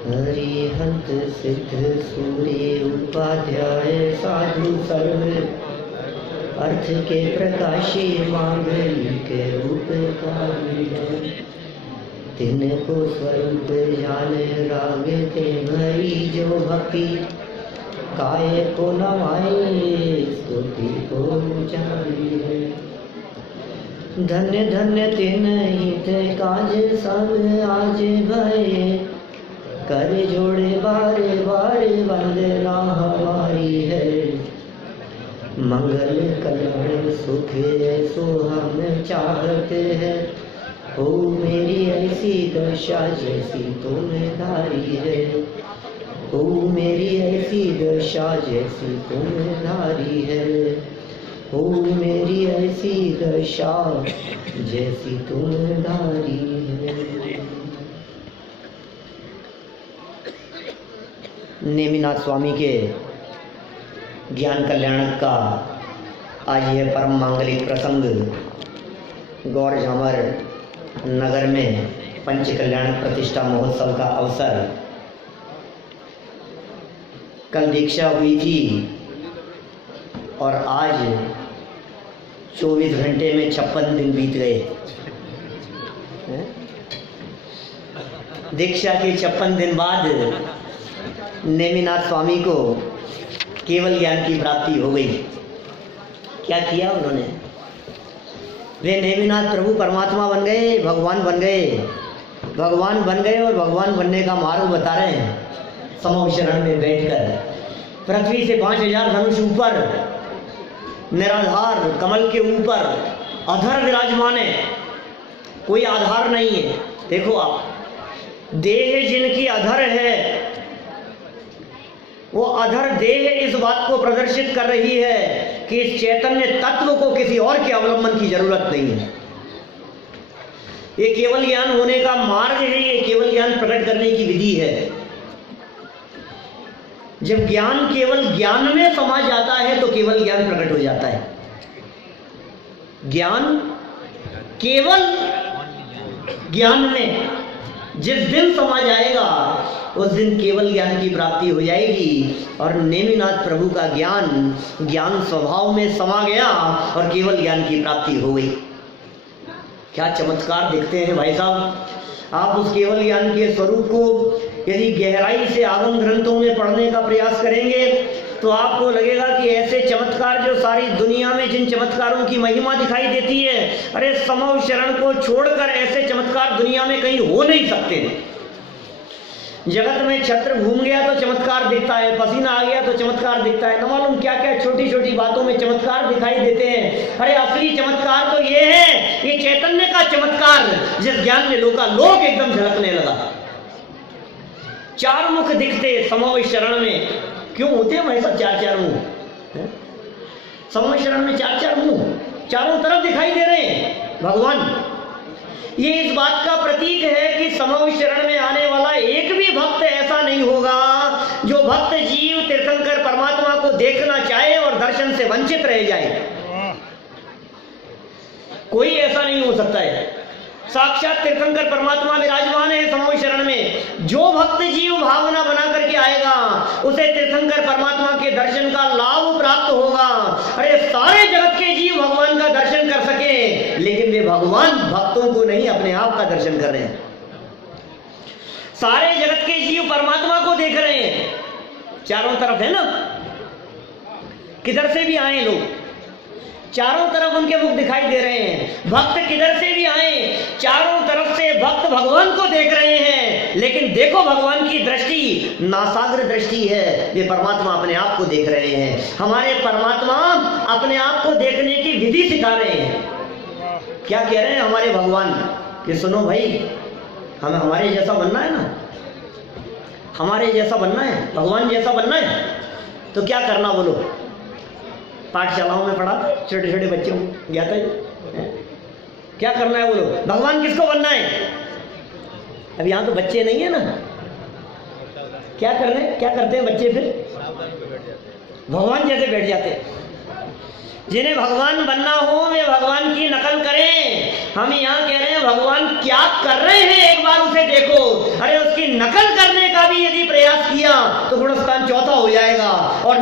हरिहंत सिद्ध सूर्य उपाध्याय साधु सर्व अर्थ के प्रकाशी मांगलिक रूप का तिनको स्वरूप जान राग ते भरी जो भक्ति काय को नवाए स्तुति को जानिए। धन्य धन्य तिन हित काज सब आज भये कर जोड़े बारे बारे वंदना हमारी है। मंगल कल्याण सुख सो हम चाहते हैं। हो मेरी ऐसी दशा जैसी तुम्हें धारी है। हो मेरी ऐसी दशा जैसी तुम्हें धारी है। हो मेरी ऐसी दशा जैसी तुम्हें धारी है। नेमिनाथ स्वामी के ज्ञान कल्याण का आज यह परम मांगलिक प्रसंग गौर झामर नगर में पंच कल्याण प्रतिष्ठा महोत्सव का अवसर। कल दीक्षा हुई थी और आज 24 घंटे में 56 दिन बीत गए। दीक्षा के 56 दिन बाद नेमिनाथ स्वामी को केवल ज्ञान की प्राप्ति हो गई। क्या किया उन्होंने? वे नेमिनाथ प्रभु परमात्मा बन गए, भगवान बन गए। भगवान बन गए और भगवान बनने का मार्ग बता रहे हैं। समूह शरण में बैठकर पृथ्वी से 5000 धनुष ऊपर निराधार कमल के ऊपर अधर विराजमान है, कोई आधार नहीं है। देखो आप, देह जिनकी अधर है वो अधर देह इस बात को प्रदर्शित कर रही है कि इस चैतन्य तत्व को किसी और के अवलंबन की जरूरत नहीं है। ये केवल ज्ञान होने का मार्ग है, ये केवल ज्ञान प्रकट करने की विधि है। जब ज्ञान केवल ज्ञान में समा जाता है तो केवल ज्ञान प्रकट हो जाता है। ज्ञान केवल ज्ञान में जिस दिन समा जाएगा उस दिन केवल ज्ञान की प्राप्ति हो जाएगी। और नेमिनाथ प्रभु का ज्ञान ज्ञान स्वभाव में समा गया और केवल ज्ञान की प्राप्ति हो गई। क्या चमत्कार दिखते हैं भाई साहब। आप उस केवल ज्ञान के स्वरूप को यदि गहराई से आगम ग्रंथों में पढ़ने का प्रयास करेंगे तो आपको लगेगा कि ऐसे चमत्कार जो सारी दुनिया में जिन चमत्कारों की महिमा दिखाई देती है, अरे समूह शरण को छोड़कर ऐसे चमत्कार दुनिया में कहीं हो नहीं सकते। जगत में छत्र घूम गया तो चमत्कार दिखता है, पसीना आ गया तो चमत्कार दिखता है, न मालूम क्या क्या छोटी छोटी बातों में चमत्कार दिखाई देते हैं। अरे असली चमत्कार तो ये है, ये चैतन्य का चमत्कार जिस ज्ञान में लोकालोक एकदम झलकने लगा। चार मुख दिखते समूह शरण में। क्यों होते हैं भाई सब चार मुंह? समूह शरण में चार मुंह चारों तरफ दिखाई दे रहे हैं भगवान। ये इस बात का प्रतीक है कि समूह शरण में आने वाला एक भी भक्त ऐसा नहीं होगा जो भक्त जीव तीर्थंकर परमात्मा को देखना चाहे और दर्शन से वंचित रह जाए। कोई ऐसा नहीं हो सकता है। साक्षात तीर्थंकर परमात्मा विराजमान है समूह शरण में। जो भक्त जीव भावना बना करके आएगा उसे तीर्थंकर परमात्मा के दर्शन का लाभ प्राप्त होगा। अरे सारे जगत के जीव भगवान का दर्शन कर सके, लेकिन वे भगवान भक्तों को नहीं अपने आप का दर्शन कर रहे हैं। सारे जगत के जीव परमात्मा को देख रहे हैं, चारों तरफ है ना, किधर से भी आए लोग चारों तरफ उनके मुख दिखाई दे रहे हैं। भक्त किधर से भी आए चारों तरफ से भक्त भगवान को देख रहे हैं। लेकिन देखो भगवान की दृष्टि नासाग्र दृष्टि है, वे परमात्मा अपने आप को देख रहे हैं। हमारे परमात्मा अपने आप को देखने की विधि सिखा रहे हैं। क्या कह रहे हैं हमारे भगवान कि सुनो भाई, हमें हमारे जैसा बनना है ना, हमारे जैसा बनना है, भगवान जैसा बनना है तो क्या करना बोलो। पाठशालाओं में पढ़ा छोटे छोटे बच्चों को ज्ञात है क्या करना है बोलो। भगवान किसको बनना है? अब यहाँ तो बच्चे नहीं है ना, क्या करते हैं बच्चे? फिर भगवान जैसे बैठ जाते हैं। जिन्हें भगवान बनना हो वे भगवान की नकल करें। हम यहाँ कह रहे हैं भगवान क्या कर रहे हैं एक बार उसे देखो। अरे उसकी नकल करने का भी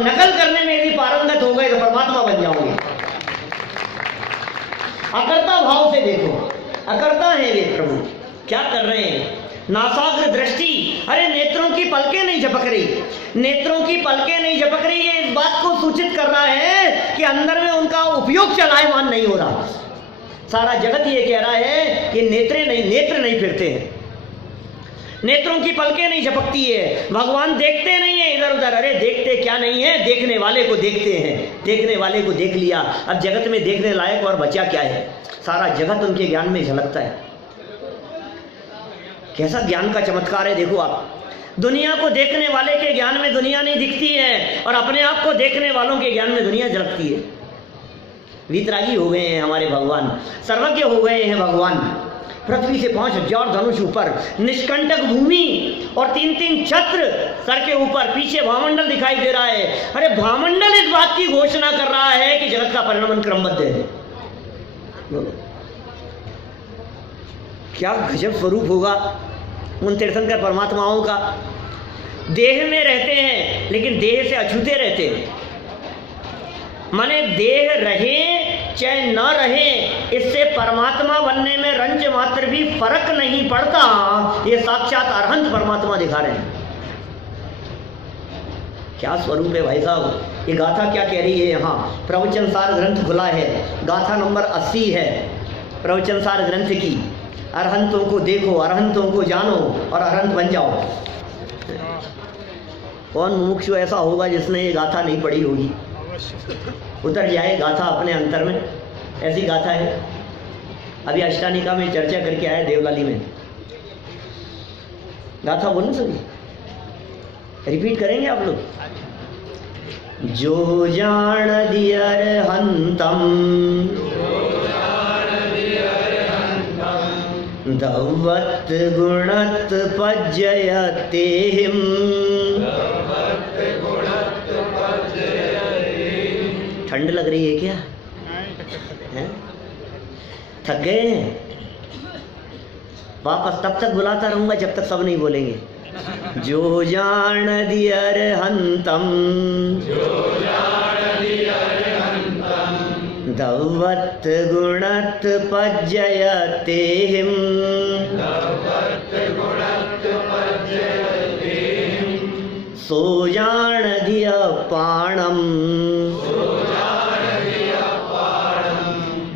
नकल करने में यदि पारंगत हो गए तो परमात्मा बन जाओगे। अकर्ता भाव से देखो, अकर्ता है वे प्रभु, क्या कर रहे हैं? नासाग्र दृष्टि, अरे नेत्रों की पलकें नहीं झपक रही, नेत्रों की पलकें नहीं झपक रही, ये इस बात को सूचित कर रहा है कि अंदर में उनका उपयोग चलायमान नहीं हो रहा। सारा जगत ये कह रहा है कि नेत्र नहीं फिरते हैं, नेत्रों की पलकें नहीं झपकती है, भगवान देखते नहीं है इधर उधर। अरे देखते क्या नहीं है, देखने वाले को देखते हैं, देखने वाले को देख लिया, अब जगत में देखने लायक और बचा क्या है? सारा जगत उनके ज्ञान में झलकता है। कैसा ज्ञान का चमत्कार है, देखो आप। दुनिया को देखने वाले के ज्ञान में दुनिया नहीं दिखती है और अपने आप को देखने वालों के ज्ञान में दुनिया झलकती है। वीतरागी हो गए हैं हमारे भगवान, सर्वज्ञ हो गए हैं भगवान। पृथ्वी से 5000 धनुष ऊपर, निष्कंटक भूमि और 3-3 छत्र सर के ऊपर, पीछे भामंडल दिखाई दे रहा है। अरे भामंडल इस बात की घोषणा कर रहा है कि जगत का परिणमन क्रमबद्ध है। क्या गजब स्वरूप होगा उन तीर्थंकर परमात्माओं का। देह में रहते हैं लेकिन देह से अछूते रहते हैं, माने देह रहे चाहे न रहे, इससे परमात्मा बनने में रंच मात्र भी फर्क नहीं पड़ता। ये साक्षात अरहंत परमात्मा दिखा रहे हैं। क्या स्वरूप है भाई साहब। ये गाथा क्या कह रही है? यहाँ प्रवचन सार ग्रंथ खुला है, गाथा नंबर 80 है प्रवचन सार ग्रंथ की। अरहंतों को देखो, अरहंतों को जानो और अरहंत बन जाओ। कौन मुमुक्षु ऐसा होगा जिसने ये गाथा नहीं पढ़ी होगी? उतर जाए गाथा अपने अंतर में। ऐसी गाथा है, अभी अष्टानिका में चर्चा करके आए देवलाली में। गाथा बोलना सभी, रिपीट करेंगे आप लोग। जो जान दियर हंतम दवत गुणत पज्जयतेहिम। ठंड लग रही है क्या? है? थक गए हैं? वापस तब तक बुलाता रहूंगा जब तक सब नहीं बोलेंगे। जो जान दियर हंतम दवत गुणत पज्जयतेहिम। सो जान दिया पाणम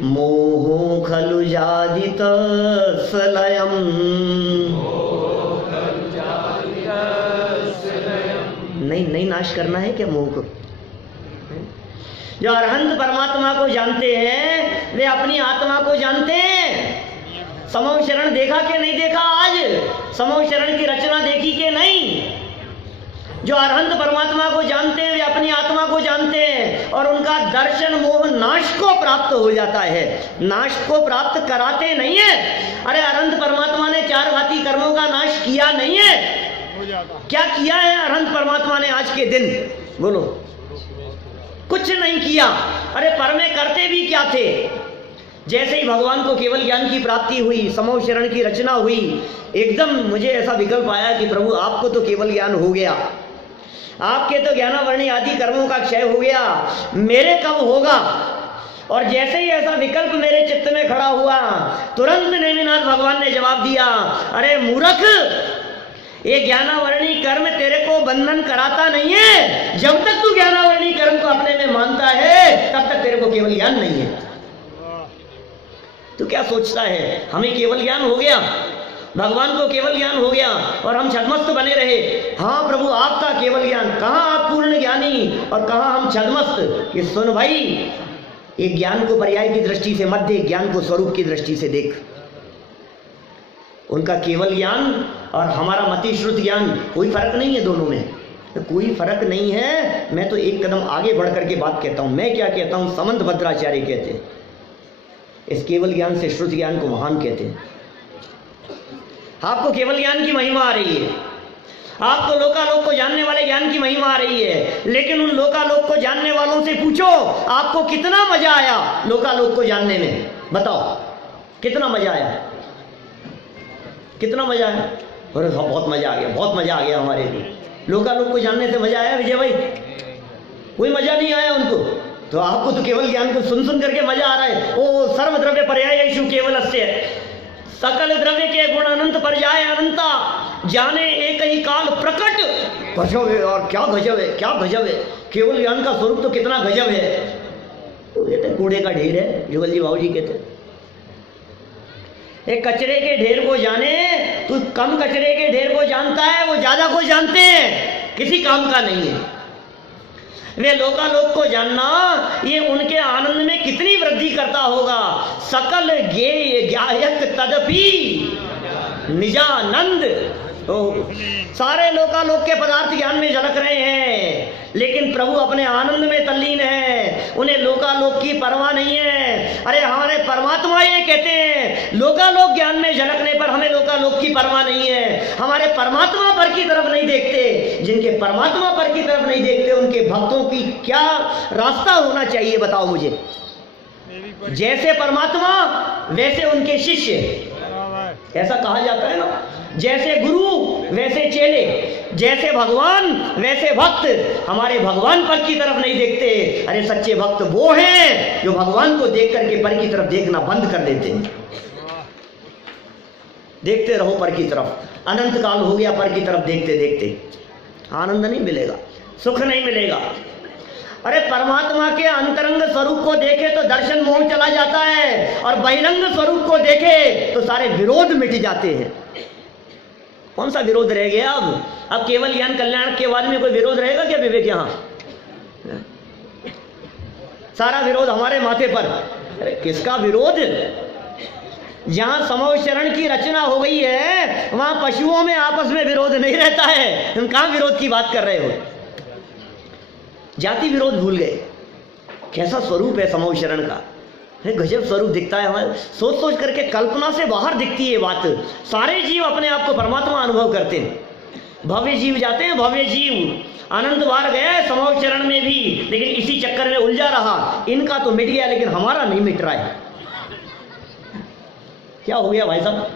मोहो खलु जादित सलयम। नहीं नाश करना है क्या मोह को? जो अरहंत परमात्मा को जानते हैं वे अपनी आत्मा को जानते हैं। समूह शरण देखा कि नहीं देखा? आज समूह शरण की रचना देखी कि नहीं? जो अरहंत परमात्मा को जानते हैं वे अपनी आत्मा को जानते हैं और उनका दर्शन मोह नाश को प्राप्त हो जाता है, नाश को प्राप्त कराते नहीं है। अरे अरहंत परमात्मा ने 4 घाती कर्मों का नाश किया नहीं है? क्या किया है अरहंत परमात्मा ने आज के दिन? बोलो। कुछ नहीं किया। अरे पर में करते भी क्या थे? जैसे ही भगवान को केवल ज्ञान की प्राप्ति हुई, समूह शरण की रचना हुई, एकदम मुझे ऐसा विकल्प आया कि प्रभु आपको तो केवल ज्ञान हो गया, आपके तो ज्ञानावर्णी आदि कर्मों का क्षय हो गया, मेरे कब होगा? और जैसे ही ऐसा विकल्प मेरे चित्त में खड़ा हुआ, तुरंत नेमिनाथ भगवान ने जवाब दिया, अरे मूर्ख, ये ज्ञानावर्णी कर्म तेरे को बंधन कराता नहीं है। जब तक तू ज्ञानावर्णी कर्म को अपने में मानता है तब तक तेरे को केवल ज्ञान नहीं है। तू क्या सोचता है हमें केवल ज्ञान हो गया, भगवान को केवल ज्ञान हो गया और हम छद्मस्त बने रहे? हाँ प्रभु आपका केवल ज्ञान, कहाँ आप पूर्ण ज्ञानी और कहाँ हम छद्मस्त? ये सुन भाई, एक ज्ञान को पर्याय की दृष्टि से मत देख, ज्ञान को स्वरूप की दृष्टि से देख। उनका केवल ज्ञान और हमारा मति श्रुत ज्ञान, कोई फर्क नहीं है दोनों में, कोई फर्क नहीं है। मैं तो एक कदम आगे बढ़ करके बात कहता हूं। मैं क्या कहता हूं? समंत भद्राचार्य कहते हैं इस केवल ज्ञान से श्रुत ज्ञान को महान कहते हैं। आपको केवल ज्ञान की महिमा आ रही है, आपको लोकालोक को जानने वाले ज्ञान की महिमा आ रही है, लेकिन उन लोकालोक को जानने वालों से पूछो आपको कितना मजा आया लोकालोक को जानने में? बताओ कितना मजा आया? कितना मजा आया? अरे बहुत मजा आ गया, बहुत मजा आ गया हमारे लिए। लोकालोक को जानने से मजा आया विजय भाई? कोई मजा नहीं आया उनको। तो आपको तो केवल ज्ञान को सुन सुन करके मजा आ रहा है। ओ सर्वद्रव्य पर्यायेषु केवलस्य, सकल द्रव्य के गुण अनंत पर्याय अनंता, जाने एक ही काल प्रकट। गजब है, और क्या गजब है, क्या गजब है। केवल ज्ञान का स्वरूप तो कितना गजब है। तो कहते कूड़े का ढेर है, जुगल जी बाबू जी कहते एक कचरे के ढेर को जाने, तू कम कचरे के ढेर को जानता है, वो ज्यादा को जानते हैं, किसी काम का नहीं है। वे लोकालोक को जानना ये उनके आनंद में कितनी वृद्धि करता होगा। सकल ज्ञेय ज्ञायक तदपि निजानंद। तो सारे लोकालोक के पदार्थ ज्ञान में झलक रहे हैं, लेकिन प्रभु अपने आनंद में तल्लीन है, उन्हें लोकालोक की परवाह नहीं है। अरे हमारे परमात्मा ये कहते हैं, लोकालोक ज्ञान में झलकने पर हमें लोकालोक की परवाह नहीं है। हमारे परमात्मा पर की तरफ नहीं देखते। जिनके परमात्मा पर की तरफ नहीं देखते, उनके भक्तों की क्या रास्ता होना चाहिए बताओ मुझे। जैसे परमात्मा वैसे उनके शिष्य, ऐसा कहा जाता है ना। जैसे गुरु वैसे चेले, जैसे भगवान वैसे भक्त। हमारे भगवान पर की तरफ नहीं देखते। अरे सच्चे भक्त वो हैं जो भगवान को देख करके पर की तरफ देखना बंद कर देते हैं। देखते रहो पर की तरफ, अनंत काल हो गया पर की तरफ देखते देखते, आनंद नहीं मिलेगा, सुख नहीं मिलेगा। अरे परमात्मा के अंतरंग स्वरूप को देखे तो दर्शन मोह चला जाता है, और बहिरंग स्वरूप को देखे तो सारे विरोध मिट जाते हैं। कौन सा विरोध रह गया अब केवल ज्ञान कल्याण के बाद में कोई विरोध रहेगा क्या विवेक? यहाँ सारा विरोध हमारे माथे पर। अरे किसका विरोध? जहां समव शरण की रचना हो गई है, वहां पशुओं में आपस में विरोध नहीं रहता है। तुम कहां विरोध की बात कर रहे हो? जाति विरोध भूल गए। कैसा स्वरूप है समव शरण का, गजब स्वरूप दिखता है हमारे। सोच सोच करके कल्पना से बाहर दिखती है बात। सारे जीव अपने आप को परमात्मा अनुभव करते हैं। भव्य जीव जाते हैं, भव्य जीव आनंद बार गए समव चरण में भी, लेकिन इसी चक्कर में उलझा रहा। इनका तो मिट गया, लेकिन हमारा नहीं मिट रहा है। क्या हो गया भाई साहब?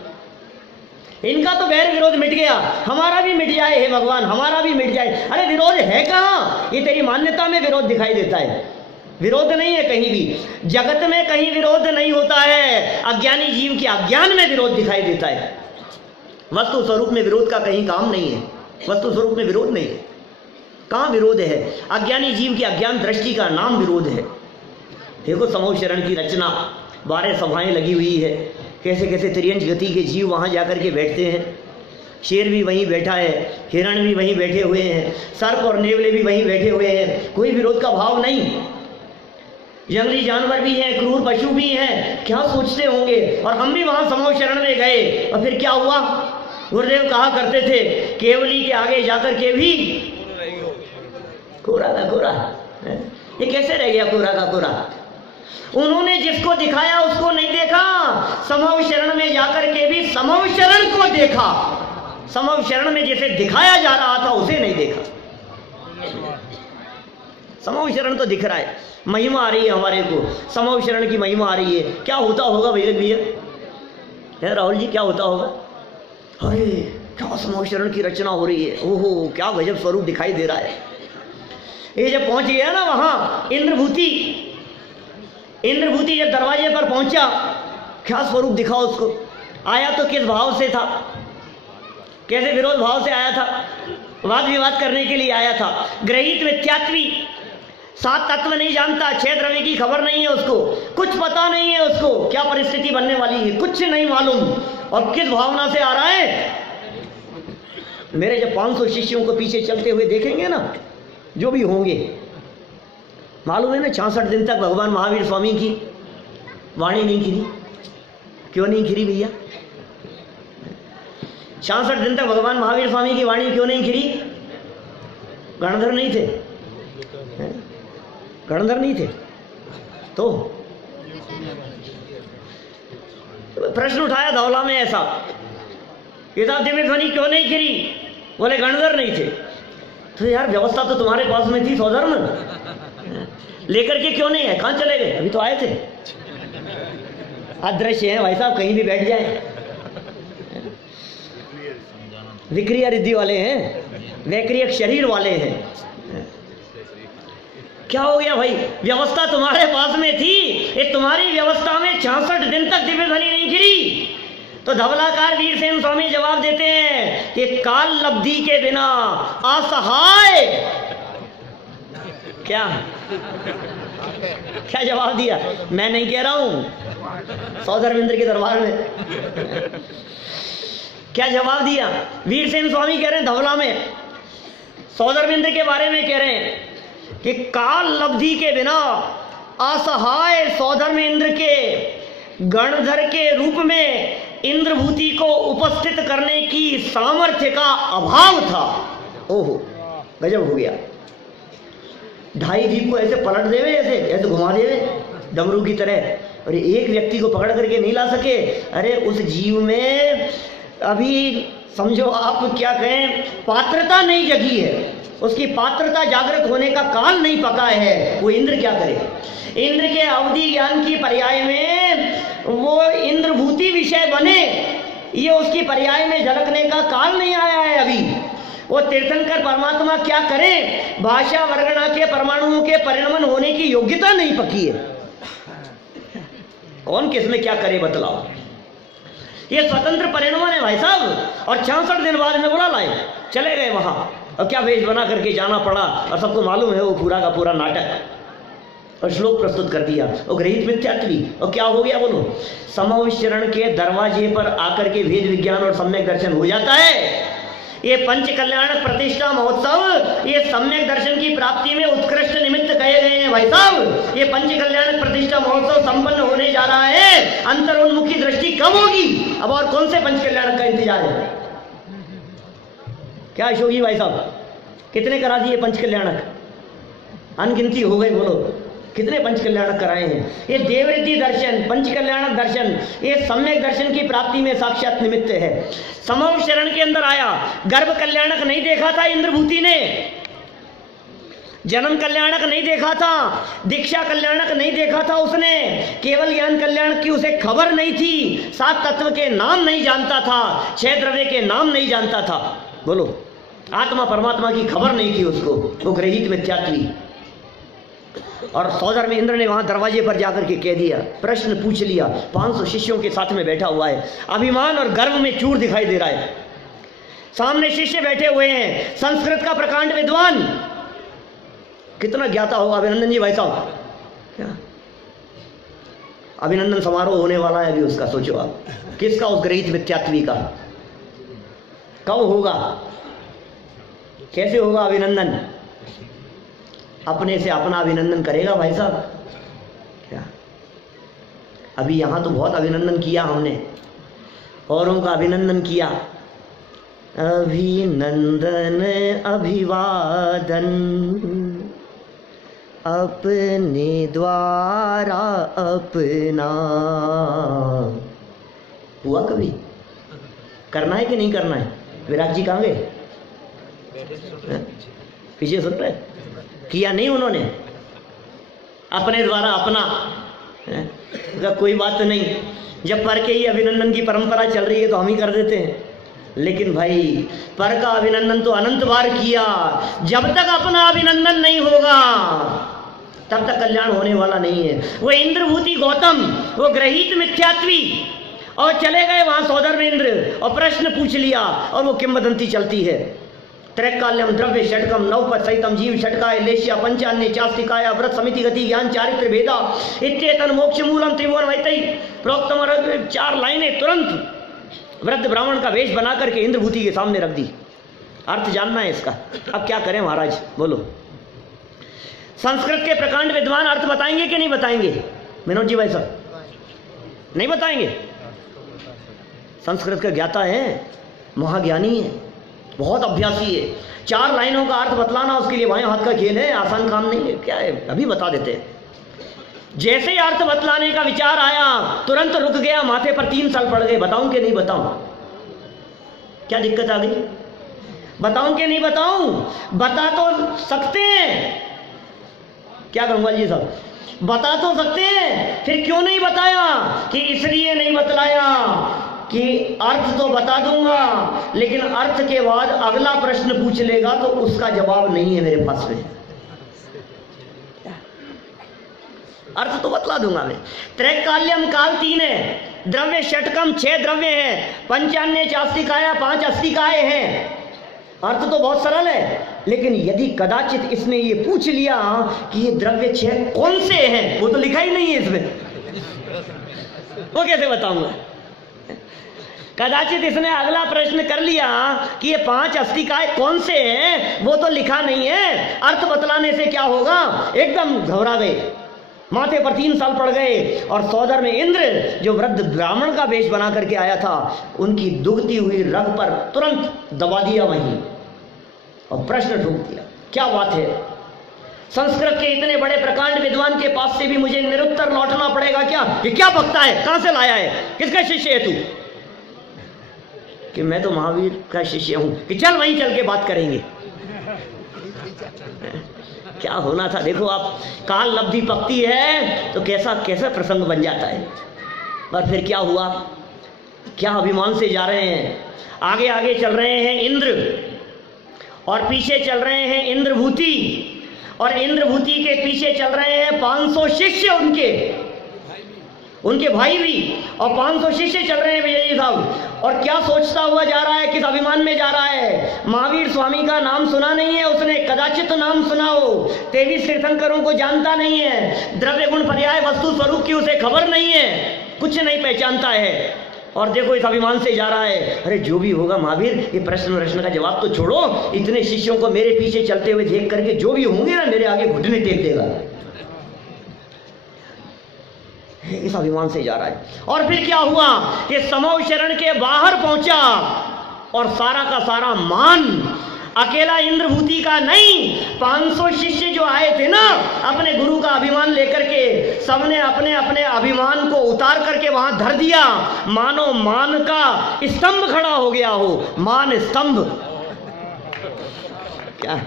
इनका तो वैर विरोध मिट गया, हमारा भी मिट जाए हे भगवान, हमारा भी मिट जाए। अरे विरोध है कहाँ? ये तेरी मान्यता में विरोध दिखाई देता है। विरोध नहीं है कहीं भी, जगत में कहीं विरोध नहीं होता है। अज्ञानी जीव के अज्ञान में विरोध दिखाई देता है। वस्तु स्वरूप में विरोध का कहीं काम नहीं है। वस्तु स्वरूप में विरोध नहीं है। कहाँ विरोध है? अज्ञानी जीव की अज्ञान दृष्टि का नाम विरोध है। देखो समूह शरण की रचना, 12 सभाएं लगी हुई है। कैसे कैसे त्रियंश गति के जीव वहाँ जाकर के बैठते हैं। शेर भी वहीं बैठा है, हिरण भी वहीं बैठे हुए हैं, सर्प और नेवले भी वहीं बैठे हुए हैं। कोई विरोध का भाव नहीं। जंगली जानवर भी हैं, क्रूर पशु भी हैं। क्या सोचते होंगे? और हम भी वहां समूह शरण में गए, और फिर क्या हुआ? गुरुदेव कहा करते थे, केवली के आगे जाकर के भी कोरा का कोरा। ये कैसे रह गया कोरा का कोरा? उन्होंने जिसको दिखाया उसको नहीं देखा। समूह शरण में जाकर के भी समूह शरण को देखा। समूह शरण में जैसे दिखाया जा रहा था उसे नहीं देखा। समूह शरण तो दिख रहा है, महिमा आ रही है हमारे को, समूह शरण की महिमा आ रही है। क्या होता होगा भैया राहुल जी, क्या होता होगा? अरे क्या समूह शरण की रचना हो रही है, ओहो क्या गजब स्वरूप दिखाई दे रहा है। ये जब पहुंच गया ना वहां इंद्रभूति जब दरवाजे पर पहुंचा, क्या स्वरूप दिखा उसको। आया तो किस भाव से था? कैसे विरोध भाव से आया था? वाद विवाद करने के लिए आया था। ग्रहित मिथ्यात्वी, 7 तत्व नहीं जानता, 6 द्रव्य की खबर नहीं है उसको, कुछ पता नहीं है उसको क्या परिस्थिति बनने वाली है, कुछ नहीं मालूम। और किस भावना से आ रहा है? मेरे जब 500 शिष्यों को पीछे चलते हुए देखेंगे ना, जो भी होंगे, मालूम है ना 66 दिन तक भगवान महावीर स्वामी की वाणी नहीं खिरी। क्यों नहीं खिरी भैया? 66 दिन तक भगवान महावीर स्वामी की वाणी क्यों नहीं खिरी? गणधर नहीं थे, गणधर नहीं थे। तो प्रश्न उठाया धौला में ऐसा, ये दिव्य ध्वनि क्यों नहीं खिरी? बोले गणधर नहीं थे। तो यार व्यवस्था तो तुम्हारे पास में थी, सौधर्म लेकर के क्यों नहीं है? कहाँ चले गए? अभी तो आए थे। अदृश्य है भाई साहब, कहीं भी बैठ जाए। विक्रिया रिद्धि वाले हैं, वैक्रियक शरीर वाले हैं। क्या हो गया भाई, व्यवस्था तुम्हारे पास में थी, ये तुम्हारी व्यवस्था में 66 दिन तक दिव्य ध्वनि नहीं गिरी। तो धवलाकार वीरसेन स्वामी जवाब देते हैं कि काल लब्धि के बिना असहाय, क्या क्या जवाब दिया? मैं नहीं कह रहा हूं, सौधर्मेंद्र के दरबार में क्या जवाब दिया? वीरसेन स्वामी कह रहे हैं धवला में, सौधर्मेंद्र के बारे में कह रहे हैं कि काल लब्धि के बिना असहाय सौधर्मेंद्र के गणधर के रूप में इंद्रभूति को उपस्थित करने की सामर्थ्य का अभाव था। ओहो, गजब हो गया। ढाई जीप को ऐसे पलट देवे, ऐसे ऐसे घुमा देवे डमरू की तरह, और एक व्यक्ति को पकड़ करके नहीं ला सके। अरे उस जीव में अभी समझो आप क्या कहें, पात्रता नहीं जगी है, उसकी पात्रता जागृत होने का काल नहीं पका है। वो इंद्र क्या करे? इंद्र के अवधि ज्ञान की पर्याय में वो इंद्रभूति विषय बने, ये उसकी पर्याय में झलकने का काल नहीं आया है अभी। वो तीर्थंकर परमात्मा क्या करे? भाषा वर्गणा के परमाणुओं के परिणमन होने की योग्यता नहीं पकी है। कौन किसमें क्या करे बतलाओ? ये स्वतंत्र परिणमन है भाई साहब। और 66 दिन बाद में बुला लाए, चले गए वहां, और क्या वेश बना करके जाना पड़ा, और सबको मालूम है वो पूरा का पूरा नाटक, और श्लोक प्रस्तुत कर दिया, और गृहीत मिथ्यात्वी। और क्या हो गया बोलो? समविचरण के दरवाजे पर आकर के वेद विज्ञान और सम्यक दर्शन हो जाता है। ये पंच कल्याण प्रतिष्ठा महोत्सव ये सम्यक दर्शन की प्राप्ति में उत्कृष्ट निमित्त कहे गए हैं भाई साहब। ये पंच कल्याण प्रतिष्ठा महोत्सव संपन्न होने जा रहा है। अंतरोन्मुखी दृष्टि कब होगी? अब और कौन से पंच कल्याण का इंतजार है? क्या अशोकी भाई साहब, कितने करा दिए पंच कल्याणक? अनगिनती हो गई, बोलो कितने पंच कल्याणक कराए हैं? ये देवृद्धि दर्शन, पंच कल्याणक दर्शन, ये सम्यक दर्शन की प्राप्ति में साक्षात निमित्त है। समव शरण के अंदर आया, गर्भ कल्याणक नहीं देखा था इंद्रभूति ने, जन्म कल्याणक नहीं देखा था, दीक्षा कल्याणक नहीं देखा था उसने, केवल ज्ञान कल्याण की उसे खबर नहीं थी, 7 तत्व के नाम नहीं जानता था, 6 द्रव्य के नाम नहीं जानता था। बोलो, आत्मा परमात्मा की खबर नहीं थी उसको, वो गृहीत मिथ्यात्वी। और सौदर में इंद्र ने वहां दरवाजे पर जाकर के कह दिया, प्रश्न पूछ लिया, 500 शिष्यों के साथ में बैठा हुआ है, अभिमान और गर्व में चूर दिखाई दे रहा है। सामने शिष्य बैठे हुए हैं, संस्कृत का प्रकांड विद्वान, कितना ज्ञाता होगा अभिनंदन जी भाई साहब। क्या अभिनंदन समारोह होने वाला है अभी उसका, सोचो आप, किसका? उस गृहीत मिथ्यात्वी का। कब होगा, कैसे होगा अभिनंदन? अपने से अपना अभिनंदन करेगा भाई साहब। क्या अभी यहां तो बहुत अभिनंदन किया हमने, औरों का अभिनंदन किया, अभिनंदन अभिवादन अपने द्वारा अपना। हुआ कभी? करना है कि नहीं करना है? विराट जी कहाँ गए? पीछे सुन रहे? किया नहीं उन्होंने, अपने द्वारा अपना है? कोई बात नहीं, जब पर के ही अभिनंदन की परंपरा चल रही है तो हम ही कर देते हैं। लेकिन भाई पर का अभिनंदन तो अनंत बार किया, जब तक अपना अभिनंदन नहीं होगा तब तक कल्याण होने वाला नहीं है। वो इंद्रभूति गौतम, वो गृहीत मिथ्यात्वी, और चले गए वहां सौदर में इंद्र, और प्रश्न पूछ लिया, और वो किंवदंती चलती है। त्रैकाल्यम द्रव्य षटकम नवपद सहितम जीव षटकाय लेश्या पंचान्य चास्तिकाया व्रत समिति गति ज्ञान चारित्र भेदा इत्येतन मोक्ष मूलम त्रिभुवन वैतई प्रोक्तम। 4 लाइनें तुरंत वृद्ध ब्राह्मण का वेश बना करके इंद्रभूति के सामने रख दी। अर्थ जानना है इसका। अब क्या करें महाराज, बोलो? संस्कृत के प्रकांड विद्वान अर्थ बताएंगे कि नहीं बताएंगे? विनोद जी भाई साहब नहीं बताएंगे? संस्कृत का ज्ञाता है, महाज्ञानी है, बहुत अभ्यासी है। 4 लाइनों का अर्थ बतलाना उसके लिए बाएं हाथ का खेल है, आसान काम नहीं है। क्या है, अभी बता देते हैं। जैसे ही अर्थ बतलाने का विचार आया तुरंत रुक गया, माथे पर 3 साल पड़ गए। बताऊं कि नहीं बताऊं? क्या दिक्कत आ गई? बताऊं कि नहीं बताऊं? बता तो सकते हैं, क्या गंगवाल जी साहब, बता तो सकते हैं, फिर क्यों नहीं बताया? कि इसलिए नहीं बतलाया कि अर्थ तो बता दूंगा, लेकिन अर्थ के बाद अगला प्रश्न पूछ लेगा तो उसका जवाब नहीं है मेरे पास में। अर्थ तो बतला दूंगा मैं। त्रैकाल्यम काल 3 है, द्रव्य षटकम 6 द्रव्य है, पंचान्य चास्तिकाया 5 अस्तिकाए हैं। अर्थ तो बहुत सरल है, लेकिन यदि कदाचित इसने ये पूछ लिया कि ये द्रव्य 6 कौन से हैं, वो तो लिखा ही नहीं है इसमें, वो कैसे बताऊंगा। कदाचित इसने अगला प्रश्न कर लिया कि ये 5 अस्तिकाए कौन से हैं, वो तो लिखा नहीं है, अर्थ बतलाने से क्या होगा। एकदम घबरा गए, माथे पर 3 साल पड़ गए, और सौदर में इंद्र जो वृद्ध ब्राह्मण का वेश बना करके आया था, उनकी दुखती हुई रग पर तुरंत दबा दिया वहीं और प्रश्न ठोक दिया। क्या बात है, संस्कृत के इतने बड़े प्रकांड विद्वान के पास से भी मुझे निरुत्तर लौटना पड़ेगा क्या? ये क्या बकता है, कहां से लाया है, किसका शिष्य है तू? कि मैं तो महावीर का शिष्य हूं। कि चल वहीं चल के बात करेंगे। क्या होना था देखो आप, काल लब्धि पकती है तो कैसा कैसा प्रसंग बन जाता है। और फिर क्या हुआ, क्या अभिमान से जा रहे हैं, आगे आगे चल रहे हैं इंद्र और पीछे चल रहे हैं इंद्रभूति, और इंद्रभूति के पीछे चल रहे हैं 500 शिष्य उनके भाई भी, और 500 शिष्य चल रहे हैं विजय जी साहब। और क्या सोचता हुआ जा रहा है, किस अभिमान में जा रहा है। महावीर स्वामी का नाम सुना नहीं है उसने, कदाचित तो नाम सुना हो, 23 तीर्थंकरों को जानता नहीं है, द्रव्य गुण पर्याय वस्तु स्वरूप की उसे खबर नहीं है, कुछ नहीं पहचानता है। और देखो इस अभिमान से जा रहा है, अरे जो भी होगा महावीर, ये प्रश्न का जवाब तो छोड़ो, इतने शिष्यों को मेरे पीछे चलते हुए देख करके जो भी होंगे ना, मेरे आगे घुटने टेक देगा। इस अभिमान से जा रहा है। और फिर क्या हुआ कि समूह शरण के बाहर पहुंचा, और सारा का सारा मान अकेला इंद्रभूति का नहीं, 500 शिष्य जो आए थे ना अपने गुरु का अभिमान लेकर के, सबने अपने अपने अभिमान को उतार करके वहां धर दिया, मानो मान का स्तंभ खड़ा हो गया हो, मान स्तंभ। क्या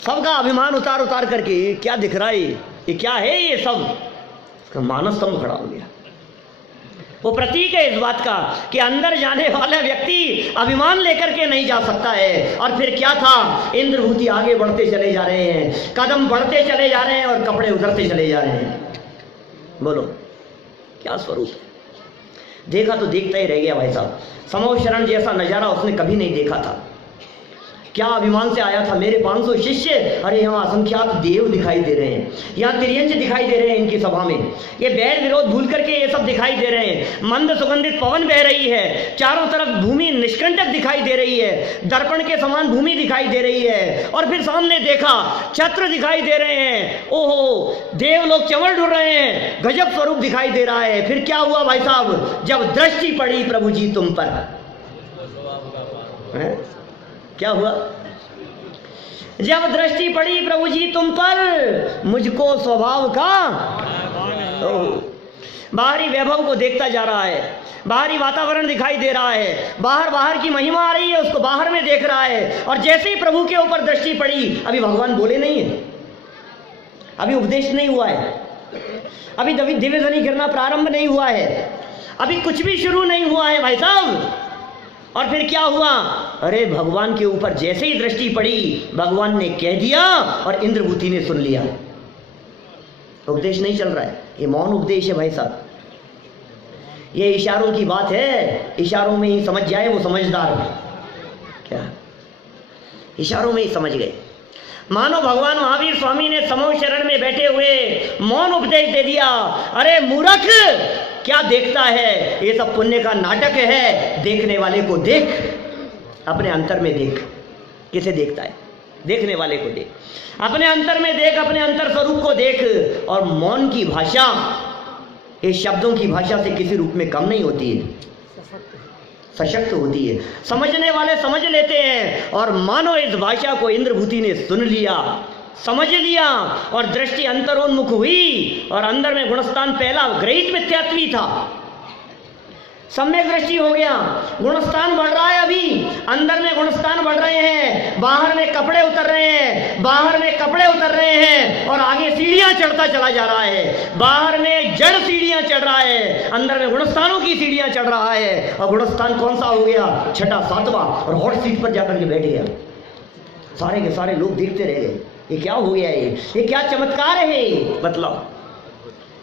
सबका अभिमान उतार उतार करके क्या दिख रहा है, ये क्या है, ये सब मानव स्तंभ खड़ा हो गया। वो प्रतीक है इस बात का कि अंदर जाने वाला व्यक्ति अभिमान लेकर के नहीं जा सकता है। और फिर क्या था, इंद्रभूति आगे बढ़ते चले जा रहे हैं, कदम बढ़ते चले जा रहे हैं और कपड़े उतरते चले जा रहे हैं। बोलो क्या स्वरूप है। देखा तो देखता ही रह गया भाई साहब, समूह शरण जैसा नजारा उसने कभी नहीं देखा था। क्या अभिमान से आया था, मेरे 500 शिष्य, अरे यहाँ असंख्यात देव दिखाई दे रहे हैं, यहाँ तिर्यंच दिखाई दे रहे हैं इनकी सभा में, ये बैर विरोध भूल करके ये सब दिखाई दे रहे हैं, मंद सुगंधित पवन बह रही है, चारों तरफ भूमि निष्कंटक दिखाई दे रही है, दर्पण के समान भूमि दिखाई दे रही है। और फिर सामने देखा छत्र दिखाई दे रहे हैं, ओहो देव लोग चमड़ ढूंढ रहे हैं, गजब स्वरूप दिखाई दे रहा है। फिर क्या हुआ भाई साहब, जब दृष्टि पड़ी प्रभु जी तुम पर, क्या हुआ, जब दृष्टि पड़ी प्रभु जी तुम पर, मुझको स्वभाव का बाहरी वैभव को देखता जा रहा है, बाहरी वातावरण दिखाई दे रहा है, बाहर की महिमा आ रही है, उसको बाहर में देख रहा है। और जैसे ही प्रभु के ऊपर दृष्टि पड़ी, अभी भगवान बोले नहीं है, अभी उपदेश नहीं हुआ है, अभी दिव्य ध्वनि गिरना प्रारंभ नहीं हुआ है, अभी कुछ भी शुरू नहीं हुआ है भाई साहब। और फिर क्या हुआ, अरे भगवान के ऊपर जैसे ही दृष्टि पड़ी, भगवान ने कह दिया और इंद्रभूति ने सुन लिया। उपदेश नहीं चल रहा है, ये मौन उपदेश है भाई साहब, ये इशारों की बात है, इशारों में ही समझ जाए वो समझदार है। क्या इशारों में ही समझ गए। मानो भगवान महावीर स्वामी ने समूह शरण में बैठे हुए मौन उपदेश दे दिया, अरे मूर्ख क्या देखता है, ये सब पुण्य का नाटक है, देखने वाले को देख, अपने अंतर में देख। किसे देखता है, देखने वाले को देख, अपने अंतर में देख, अपने अंतर स्वरूप को देख। और मौन की भाषा ये शब्दों की भाषा से किसी रूप में कम नहीं होती है, सशक्त होती है, समझने वाले समझ लेते हैं। और मानो इस भाषा को इंद्रभूति ने सुन लिया, समझ लिया, और दृष्टि अंतरोन्मुख हुई, और अंदर में गुणस्थान पहला ग्रहित मिथ्यात्वी था, सम्यक दृष्टि हो गया, गुणस्थान बढ़ रहा है, अभी अंदर में गुणस्थान बढ़ रहे हैं, बाहर में कपड़े उतर रहे हैं, बाहर में कपड़े उतर रहे हैं, और आगे सीढ़ियां चढ़ता चला जा रहा है, बाहर में जड़ सीढ़ियां चढ़ रहा है, अंदर में गुणस्थानों की सीढ़ियां चढ़ रहा है। और गुणस्थान कौन सा हो गया, छठा, सातवां, और हॉट सीट पर जाकर के बैठ गया। सारे के सारे लोग देखते रह गए, ये क्या हो गया? ये क्या चमत्कार है? बतलाओ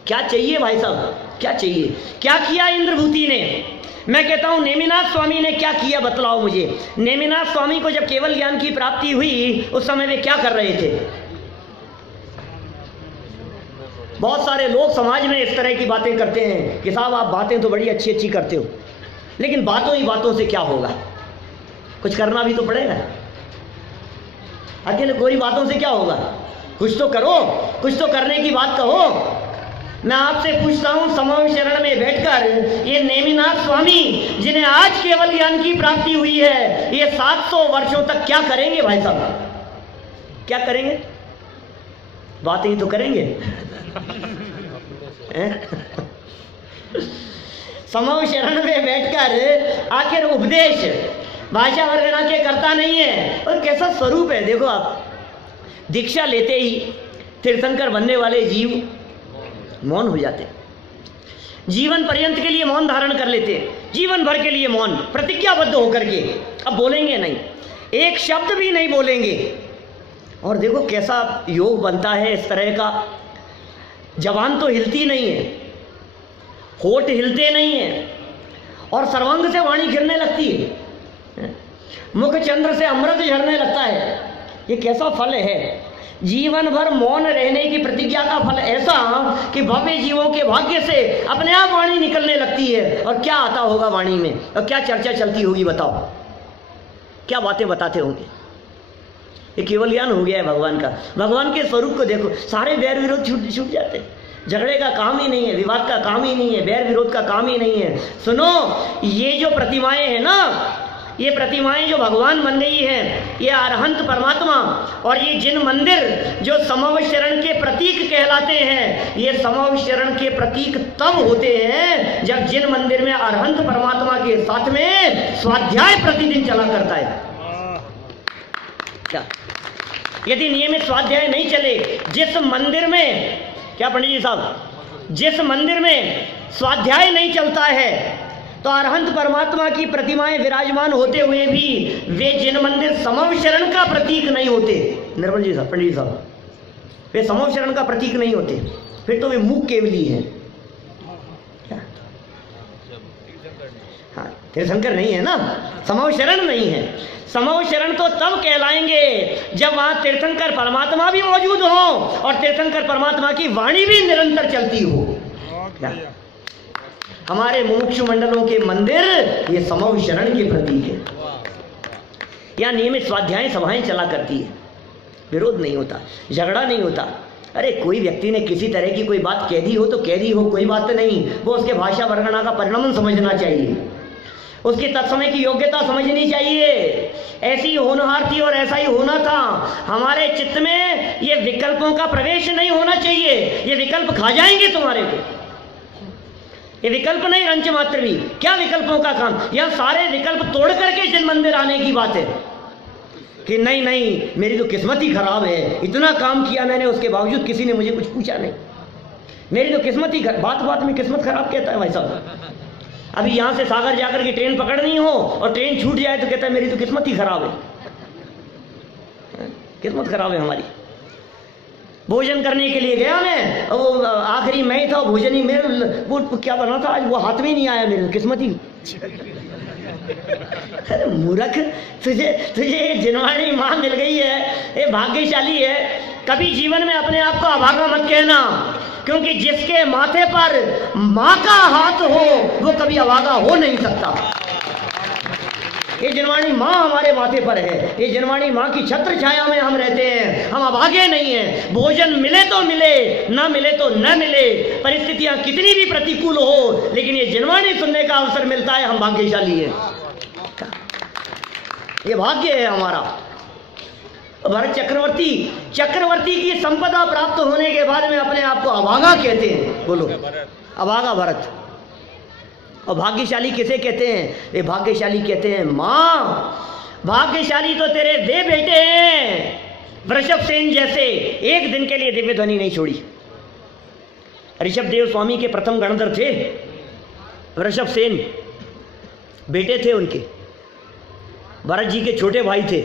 क्या चाहिए भाई साहब, क्या चाहिए? क्या किया इंद्रभूति ने? मैं कहता हूं नेमिनाथ स्वामी ने क्या किया, बतलाओ मुझे। नेमिनाथ स्वामी को जब केवल ज्ञान की प्राप्ति हुई उस समय वे क्या कर रहे थे? बहुत सारे लोग समाज में इस तरह की बातें करते हैं कि साहब आप बातें तो बड़ी अच्छी अच्छी करते हो, लेकिन बातों ही बातों से क्या होगा, कुछ करना भी तो पड़ेगा। अकेले कोई बातों से क्या होगा, कुछ तो करो, कुछ तो करने की बात कहो। मैं आपसे पूछता हूं समावेश शरण में बैठकर ये नेमिनाथ स्वामी जिन्हें आज केवल ज्ञान की प्राप्ति हुई है, ये 700 वर्षों तक क्या करेंगे भाई साहब? क्या करेंगे? बातें ही तो करेंगे। समावेश शरण में बैठकर आखिर उपदेश भाषा वर्णना के करता नहीं है। और कैसा स्वरूप है देखो आप, दीक्षा लेते ही तीर्थंकर बनने वाले जीव मौन हो जाते, जीवन पर्यंत के लिए मौन धारण कर लेते, जीवन भर के लिए मौन, प्रतिज्ञाबद्ध होकर के अब बोलेंगे नहीं, एक शब्द भी नहीं बोलेंगे। और देखो कैसा योग बनता है इस तरह का, जबान तो हिलती नहीं है, होठ हिलते नहीं है, और सर्वांग से वाणी गिरने लगती है, मुख चंद्र से अमृत झरने लगता है। ये कैसा फल है? जीवन भर मौन रहने की प्रतिज्ञा का फल ऐसा कि भव्य जीवों के भाग्य से अपने आप वाणी निकलने लगती है। और क्या आता होगा वाणी में, और क्या चर्चा चलती होगी, बताओ क्या बातें बताते होंगे। ये केवल ज्ञान हो गया है भगवान का। भगवान के स्वरूप को देखो, सारे बैर विरोध छूट जाते हैं, झगड़े का काम ही नहीं है, विवाद का काम ही नहीं है, बैर विरोध का काम ही नहीं है। सुनो, ये जो प्रतिमाएं हैं ना, ये प्रतिमाएं जो भगवान बन गई हैं, ये अरहंत परमात्मा, और ये जिन मंदिर जो समवेश शरण के प्रतीक कहलाते हैं, ये समवेश शरण के प्रतीक तब होते हैं जब जिन मंदिर में अरहंत परमात्मा के साथ में स्वाध्याय प्रतिदिन चला करता है। क्या यदि नियमित स्वाध्याय नहीं चले, जिस मंदिर में, क्या पंडित जी साहब, जिस मंदिर में स्वाध्याय नहीं चलता है तो अरहंत परमात्मा की प्रतिमाएं विराजमान होते हुए भी वे जिन मंदिर समवेश शरण का प्रतीक नहीं होते, निर्मल जी साहब, पंडित जी साहब, वे समवेश शरण का प्रतीक नहीं होते, फिर तो वे मूक केवली हैं। हाँ, तीर्थंकर नहीं है ना, समवेश शरण नहीं है। समवेश शरण तो तब कहलाएंगे जब वहां तीर्थंकर परमात्मा भी मौजूद हो और तीर्थंकर परमात्मा की वाणी भी निरंतर चलती हो। हमारे मुमुक्षु मंडलों के मंदिर ये समवेश शरण के प्रतीक है। या नियमित स्वाध्याय सभाएं चला करती है, विरोध नहीं होता, झगड़ा नहीं होता। अरे कोई व्यक्ति ने किसी तरह की कोई बात कह दी हो तो कह दी हो, कोई बात नहीं, वो उसके भाषा वर्णना का परिणाम समझना चाहिए, उसकी तत्समय की योग्यता समझनी चाहिए। ऐसी होनहार थी और ऐसा ही होना था। हमारे चित्त में ये विकल्पों का प्रवेश नहीं होना चाहिए। ये विकल्प खा जाएंगे तुम्हारे को, ये विकल्प नहीं रंच मात्र भी। क्या विकल्पों का काम? यह सारे विकल्प तोड़ करके जिन मंदिर आने की बात है कि नहीं नहीं मेरी तो किस्मत ही खराब है, इतना काम किया मैंने उसके बावजूद किसी ने मुझे कुछ पूछा नहीं, मेरी तो किस्मत ही बात बात में किस्मत खराब कहता है भाई साहब। अभी यहाँ से सागर जाकर के ट्रेन पकड़नी हो और ट्रेन छूट जाए तो कहता है मेरी तो किस्मत ही खराब है, किस्मत खराब है हमारी। भोजन करने के लिए गया मैं, वो आखिरी मैं ही था, भोजन ही मेरे वो क्या बना था आज, वो हाथ में ही नहीं आया, मेरी किस्मत ही। अरे मूर्ख, तुझे जिनवाणी माँ मिल गई है, ये भाग्यशाली है। कभी जीवन में अपने आप को अभागा मत कहना, क्योंकि जिसके माथे पर माँ का हाथ हो वो कभी अभागा हो नहीं सकता। ये जिनवाणी माँ हमारे माथे पर है, ये जिनवाणी माँ की छत्र छाया में हम रहते हैं, हम अभागे नहीं हैं। भोजन मिले तो मिले, ना मिले तो न मिले, परिस्थितियां कितनी भी प्रतिकूल हो, लेकिन ये जिनवाणी सुनने का अवसर मिलता है, हम भाग्यशाली हैं। ये भाग्य है हमारा। भरत चक्रवर्ती की संपदा प्राप्त होने के बाद में अपने आप को अभागा कहते हैं। बोलो, अभागा भरत। और भाग्यशाली किसे कहते हैं? ये भाग्यशाली कहते हैं माँ। भाग्यशाली तो तेरे वे बेटे हैं वृषभ सेन जैसे, एक दिन के लिए दिव्य ध्वनि नहीं छोड़ी। ऋषभ देव स्वामी के प्रथम गणधर थे वृषभ सेन, बेटे थे उनके, भरत जी के छोटे भाई थे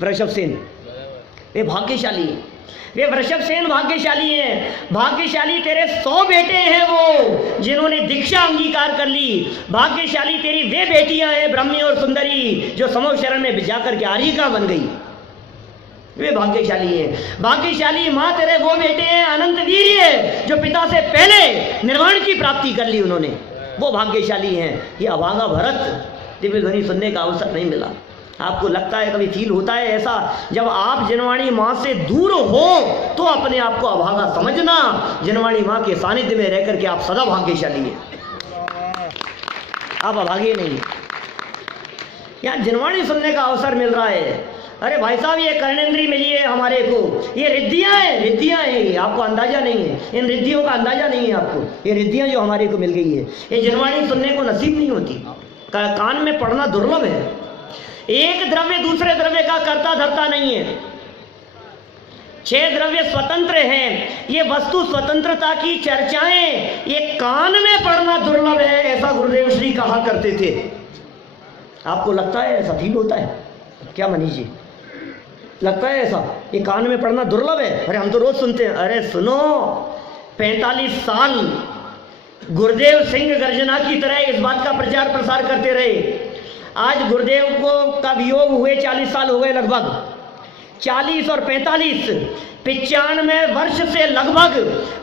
वृषभ सेन। वे भाग्यशाली हैं, वे वृषभ सेन भाग्यशाली हैं। भाग्यशाली तेरे 100 बेटे हैं वो जिन्होंने दीक्षा अंगीकार कर ली। भाग्यशाली तेरी वे बेटियां हैं ब्रह्मी और सुंदरी जो समूह शरण में जाकर के आरिका बन गई, वे भाग्यशाली हैं। भाग्यशाली माँ तेरे वो बेटे हैं अनंत वीर्य जो पिता से पहले निर्वाण की प्राप्ति कर ली उन्होंने, वो भाग्यशाली हैं। ये अभागा भरत दिव्य ध्वनि सुनने का अवसर नहीं मिला। आपको लगता है, कभी फील होता है ऐसा, जब आप जिनवाणी माँ से दूर हो तो अपने आप को अभागा समझना, जिनवाणी माँ के सानिध्य में रह करके आप सदा भाग्यशाली हैं, आप अभागे नहीं। यहाँ जिनवाणी सुनने का अवसर मिल रहा है। अरे भाई साहब, ये कर्णेंद्री मिली है हमारे को, ये रिद्धियाँ हैं, रिद्धियाँ हैं, आपको अंदाजा नहीं है, इन रिद्धियों का अंदाजा नहीं है आपको। ये रिद्धियाँ जो हमारे को मिल गई है, ये जिनवाणी सुनने को नसीब नहीं होती, कान में पढ़ना दुर्लभ है। एक द्रव्य दूसरे द्रव्य का कर्ता धर्ता नहीं है, 6 द्रव्य स्वतंत्र हैं। ये वस्तु स्वतंत्रता की चर्चाएं ये कान में पढ़ना दुर्लभ है, ऐसा गुरुदेव श्री कहा करते थे। आपको लगता है ऐसा फील होता है क्या मनीष जी? लगता है ऐसा ये कान में पढ़ना दुर्लभ है? अरे हम तो रोज सुनते हैं। अरे सुनो, 45 साल गुरुदेव सिंह गर्जना की तरह इस बात का प्रचार प्रसार करते रहे। आज गुरुदेव को का वियोग हुए 40 साल हो गए लगभग, 40 और 45, 95 वर्ष से लगभग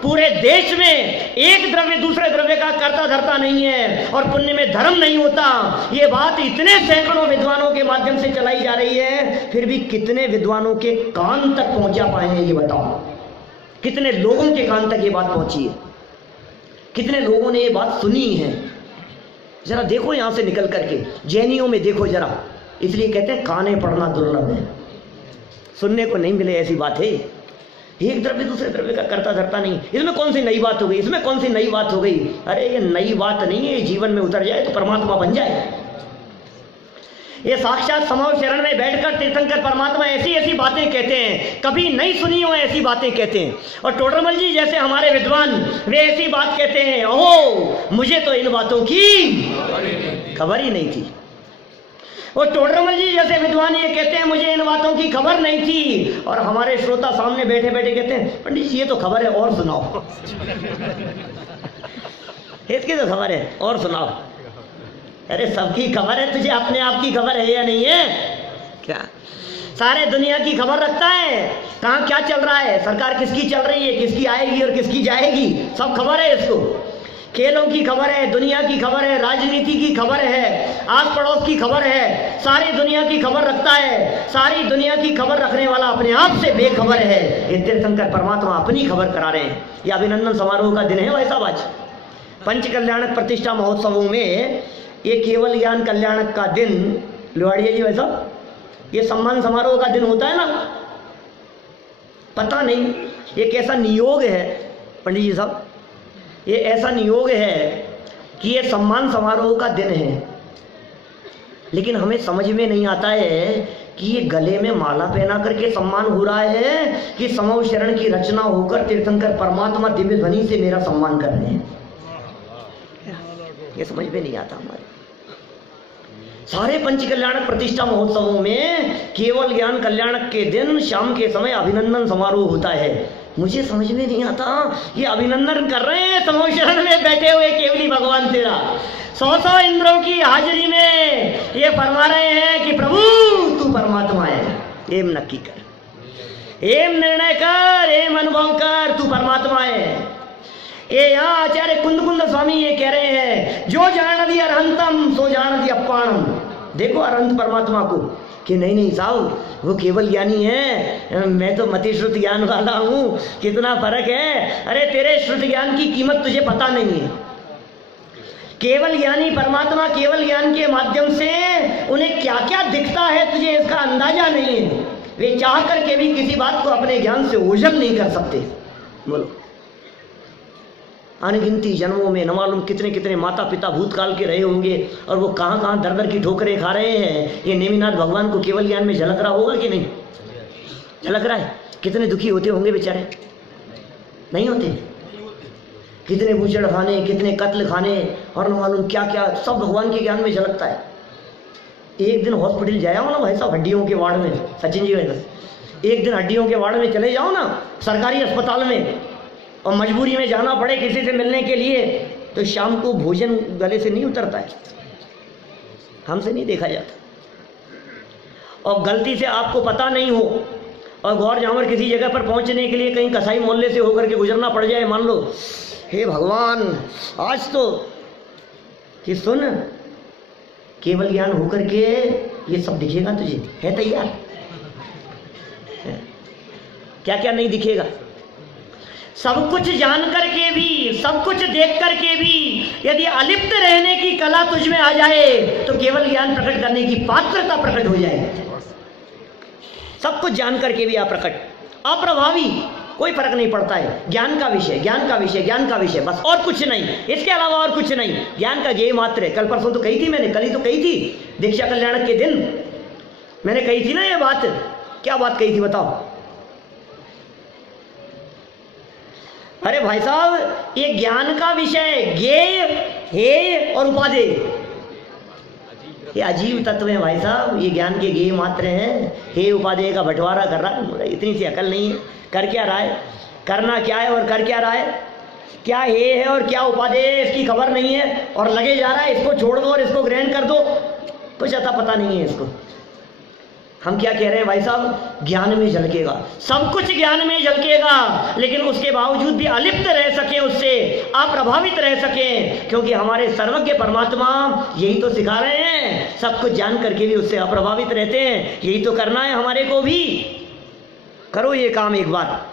पूरे देश में एक द्रव्य दूसरे द्रव्य का कर्ता धर्ता नहीं है और पुण्य में धर्म नहीं होता। ये बात इतने सैकड़ों विद्वानों के माध्यम से चलाई जा रही है, फिर भी कितने विद्वानों के कान तक पहुंचा पाए हैं ये बताओ? कितने लोगों के कान तक ये बात पहुंची है? कितने लोगों ने ये बात सुनी है? जरा देखो यहां से निकल करके जैनियों में देखो जरा, इसलिए कहते हैं काने पढ़ना दुर्लभ है, सुनने को नहीं मिले ऐसी बात है। एक द्रव्य दूसरे द्रव्य का कर्ता धर्ता नहीं, इसमें कौन सी नई बात हो गई, इसमें कौन सी नई बात हो गई? अरे ये नई बात नहीं है, जीवन में उतर जाए तो परमात्मा बन जाए। ये साक्षात समाव शरण में बैठकर तीर्थंकर परमात्मा ऐसी ऐसी बातें कहते हैं, कभी नहीं सुनी हो ऐसी बातें कहते हैं। और टोडरमल जी जैसे हमारे विद्वान, वे ऐसी बात कहते हैं, ओहो मुझे तो इन बातों की खबर ही नहीं थी। और टोडरमल जी जैसे विद्वान ये कहते हैं, मुझे इन बातों की खबर नहीं थी। और हमारे श्रोता सामने बैठे बैठे कहते हैं, पंडित जी ये तो खबर है और सुनाओ। इसकी तो खबर है और सुनाओ। अरे सबकी खबर है, तुझे अपने आप की खबर है या नहीं है? क्या सारे दुनिया की खबर रखता है? कहाँ क्या चल रहा है, सरकार किसकी चल रही है, किसकी आएगी और किसकी जाएगी, सब खबर है इसको। खेलों की खबर है, दुनिया की खबर है, राजनीति की खबर है, आस पड़ोस की खबर है, सारी दुनिया की खबर रखता है। सारी दुनिया की खबर रखने वाला अपने आप से बेखबर है। ये तीर्थंकर परमात्मा अपनी खबर करा रहे हैं। ये अभिनंदन समारोह का दिन है भाई साहब आज। पंच कल्याणक प्रतिष्ठा महोत्सवों में ये केवल ज्ञान कल्याणक का दिन, लोहाड़िया जी वैसा ये सम्मान समारोह का दिन होता है ना, पता नहीं ये कैसा नियोग है पंडित जी साहब, ये ऐसा नियोग है कि ये सम्मान समारोह का दिन है, लेकिन हमें समझ में नहीं आता है कि ये गले में माला पहना करके सम्मान हो रहा है कि समूह शरण की रचना होकर तीर्थंकर परमात्मा दिव्य ध्वनि से मेरा सम्मान कर रहे हैं। ये समझ में नहीं आता हमारे। सारे पंच कल्याणक प्रतिष्ठा महोत्सवों में केवल ज्ञान कल्याणक के दिन शाम के समय अभिनंदन समारोह होता है। मुझे समझ में नहीं आता, ये अभिनंदन कर रहे हैं समूह शरण में बैठे हुए केवली भगवान तेरा 100 इंद्रों की हाजिरी में ये फरमा रहे हैं कि प्रभु तू परमात्मा है, एम नक्की कर, एम निर्णय कर, एम अनुभव कर, तू परमात्मा है। ये यहाँ आचार्य कुंद स्वामी ये कह रहे हैं, जो जानती अरहंतम सो जानती अपाणम। देखो अरहंत परमात्मा को कि नहीं साहब वो केवल ज्ञानी है, मैं तो मति श्रुत ज्ञान वाला हूँ, कितना फर्क है। अरे तेरे श्रुत ज्ञान की कीमत तुझे पता नहीं है। केवल ज्ञानी परमात्मा केवल ज्ञान के माध्यम से उन्हें क्या क्या दिखता है तुझे इसका अंदाजा नहीं है। वे चाह करके भी किसी बात को अपने ज्ञान से ओझल नहीं कर सकते। बोलो, अनगिनती जन्मों में न मालूम कितने कितने माता पिता भूतकाल के रहे होंगे और वो कहाँ कहाँ दर दर की ठोकरें खा रहे हैं। ये नेमिनाथ भगवान को केवल ज्ञान में झलक रहा होगा कि नहीं झलक रहा है? कितने दुखी होते होंगे बेचारे, नहीं होते? कितने बूचड़ खाने, कितने कत्ल खाने और न मालूम क्या क्या, सब भगवान के ज्ञान में झलकता है। एक दिन हॉस्पिटल जाया हो ना भाई साहब, हड्डियों के वार्ड में, सचिन जी वैसे एक दिन हड्डियों के वार्ड में चले जाओ ना, सरकारी अस्पताल में, और मजबूरी में जाना पड़े किसी से मिलने के लिए, तो शाम को भोजन गले से नहीं उतरता है, हमसे नहीं देखा जाता। और गलती से आपको पता नहीं हो और गौर जामर किसी जगह पर पहुंचने के लिए कहीं कसाई मोहल्ले से होकर के गुजरना पड़ जाए, मान लो, हे भगवान आज तो कि सुन, केवल ज्ञान होकर के ये सब दिखेगा तुझे, है तैयार? क्या क्या नहीं दिखेगा? सब कुछ जान करके भी, सब कुछ देख करके भी यदि अलिप्त रहने की कला तुझ में आ जाए तो केवल ज्ञान प्रकट करने की पात्रता प्रकट हो जाए। सब कुछ जान करके भी अप्रकट, अप्रभावी, कोई फर्क नहीं पड़ता है। ज्ञान का विषय, ज्ञान का विषय, ज्ञान का विषय, बस और कुछ नहीं, इसके अलावा और कुछ नहीं। ज्ञान का ज्ञेय मात्र है। कल परसों तो कही थी मैंने, कल ही तो कही थी, दीक्षा कल्याण के दिन मैंने कही थी ना ये बात। क्या बात कही थी बताओ? अरे भाई साहब, ये ज्ञान का विषय ज्ञेय, हेय और उपादेय, ये अजीब तत्व है भाई साहब। ये ज्ञान के ज्ञेय मात्र हैं, हे उपादेय का बंटवारा कर रहा है। इतनी सी अकल नहीं है, कर क्या रहा है, करना क्या है और कर क्या रहा है, क्या हे है और क्या उपादेय है इसकी खबर नहीं है, और लगे जा रहा है इसको छोड़ दो और इसको ग्रहण कर दो, कुछ अता पता नहीं है इसको। हम क्या कह रहे हैं भाई साहब? ज्ञान में झलकेगा, सब कुछ ज्ञान में झलकेगा, लेकिन उसके बावजूद भी अलिप्त रह सके, उससे अप्रभावित रह सके, क्योंकि हमारे सर्वज्ञ परमात्मा यही तो सिखा रहे हैं। सब कुछ जान करके भी उससे अप्रभावित रहते हैं, यही तो करना है हमारे को भी। करो ये काम एक बार,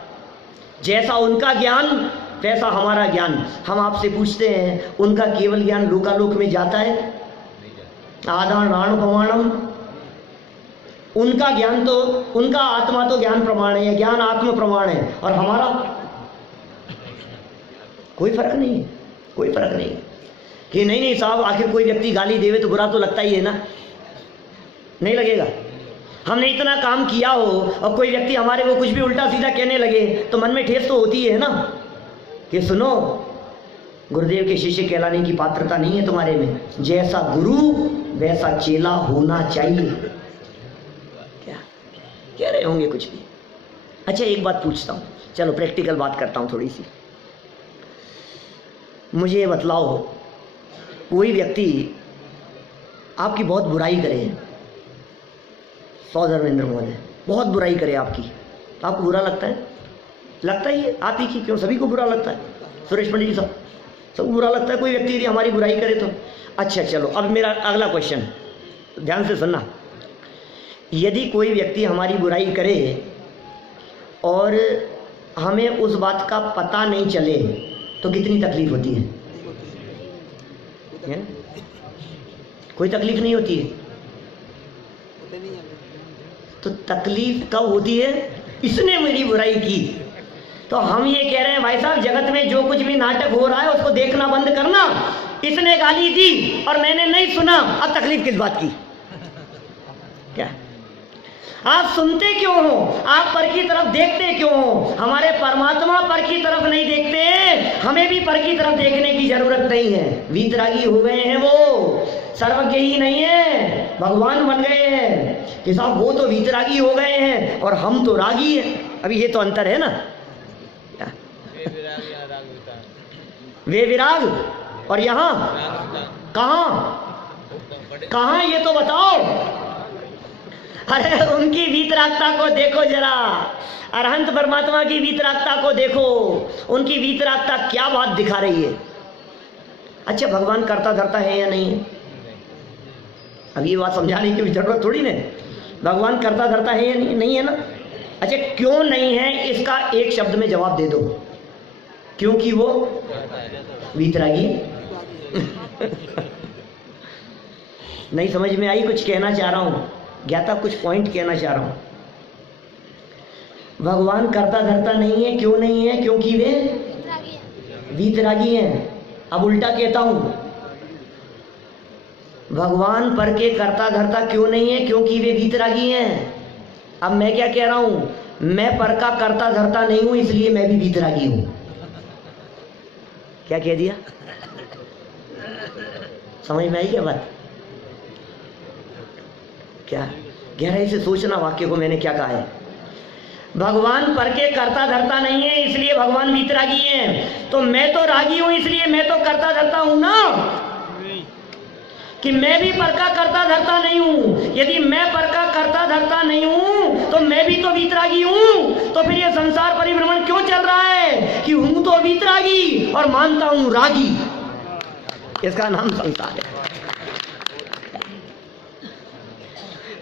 जैसा उनका ज्ञान वैसा हमारा ज्ञान। हम आपसे पूछते हैं, उनका केवल ज्ञान लोकालोक में जाता है? आदान राण प्रमाणम, उनका ज्ञान तो, उनका आत्मा तो ज्ञान प्रमाण है, ज्ञान आत्म प्रमाण है, और हमारा कोई फर्क नहीं है, कोई फर्क नहीं कि नहीं नहीं साहब, आखिर कोई व्यक्ति गाली देवे तो बुरा तो लगता ही है ना, नहीं लगेगा? हमने इतना काम किया हो और कोई व्यक्ति हमारे को कुछ भी उल्टा सीधा कहने लगे तो मन में ठेस तो होती है ना, कि सुनो, गुरुदेव के शिष्य कहलाने की पात्रता नहीं है तुम्हारे में, जैसा गुरु वैसा चेला होना चाहिए। क्या कह रहे होंगे कुछ भी? अच्छा एक बात पूछता हूँ, चलो प्रैक्टिकल बात करता हूँ थोड़ी सी। मुझे ये बतलाओ, कोई व्यक्ति आपकी बहुत बुराई करे, धर्मेंद्र महोदय बहुत बुराई करे आपकी, तो आपको बुरा लगता है? लगता ही है, आप ही की क्यों, सभी को बुरा लगता है। सुरेश पंडित जी सब बुरा लगता है कोई व्यक्ति यदि हमारी बुराई करे तो। अच्छा चलो, अब मेरा अगला क्वेश्चन ध्यान से सुनना। यदि कोई व्यक्ति हमारी बुराई करे और हमें उस बात का पता नहीं चले तो कितनी तकलीफ होती है? कोई तकलीफ नहीं होती है। तो तकलीफ कब होती है? इसने मेरी बुराई की। तो हम ये कह रहे हैं भाई साहब, जगत में जो कुछ भी नाटक हो रहा है उसको देखना बंद करना। इसने गाली दी और मैंने नहीं सुना, अब तकलीफ किस बात की? क्या आप सुनते क्यों हो? आप पर की तरफ देखते क्यों हो? हमारे परमात्मा पर की तरफ नहीं देखते, हमें भी पर की तरफ देखने की जरूरत नहीं है। वीतरागी हो गए हैं, वो सर्वज्ञ ही नहीं है, भगवान बन गए हैं कि साहब वो तो वीतरागी हो गए हैं और हम तो रागी हैं। अभी ये तो अंतर है ना। वे विराग और यहाँ कहाँ ये तो बताओ। अरे उनकी वीतरागता को देखो जरा, अरहंत परमात्मा की वीतरागता को देखो, उनकी वीतरागता क्या बात दिखा रही है। अच्छा भगवान करता धरता है या नहीं है? अब ये बात समझाने की जरूरत थोड़ी ना, भगवान करता धरता है या नहीं है ना। अच्छा क्यों नहीं है इसका एक शब्द में जवाब दे दो। क्योंकि वो वीतरागी नहीं समझ में आई? कुछ कहना चाह रहा हूं, ज्ञाता कुछ पॉइंट कहना चाह रहा हूं। भगवान करता धरता नहीं है, क्यों नहीं है? क्योंकि वे वीतरागी हैं। अब उल्टा कहता हूं, भगवान पर के करता धरता क्यों नहीं है? क्योंकि वे वीतरागी हैं। अब मैं क्या कह रहा हूं? मैं पर का करता धरता नहीं हूं, इसलिए मैं भी वीतरागी हूं। क्या कह दिया? समझ में आई क्या बात? क्या गहराई से सोचना वाक्य को मैंने क्या कहा है। भगवान पर के करता धरता नहीं है, इसलिए भगवान वीतरागी हैं। तो मैं तो रागी हूं, इसलिए मैं तो करता धरता हूं ना, कि मैं भी पर का करता धरता नहीं हूं। यदि मैं पर का करता धरता नहीं हूं तो मैं भी तो वीतरागी हूं। तो फिर ये संसार परिभ्रमण क्यों चल रहा है कि हूं तो वीतरागी और मानता हूं रागी। इसका नाम संसार है।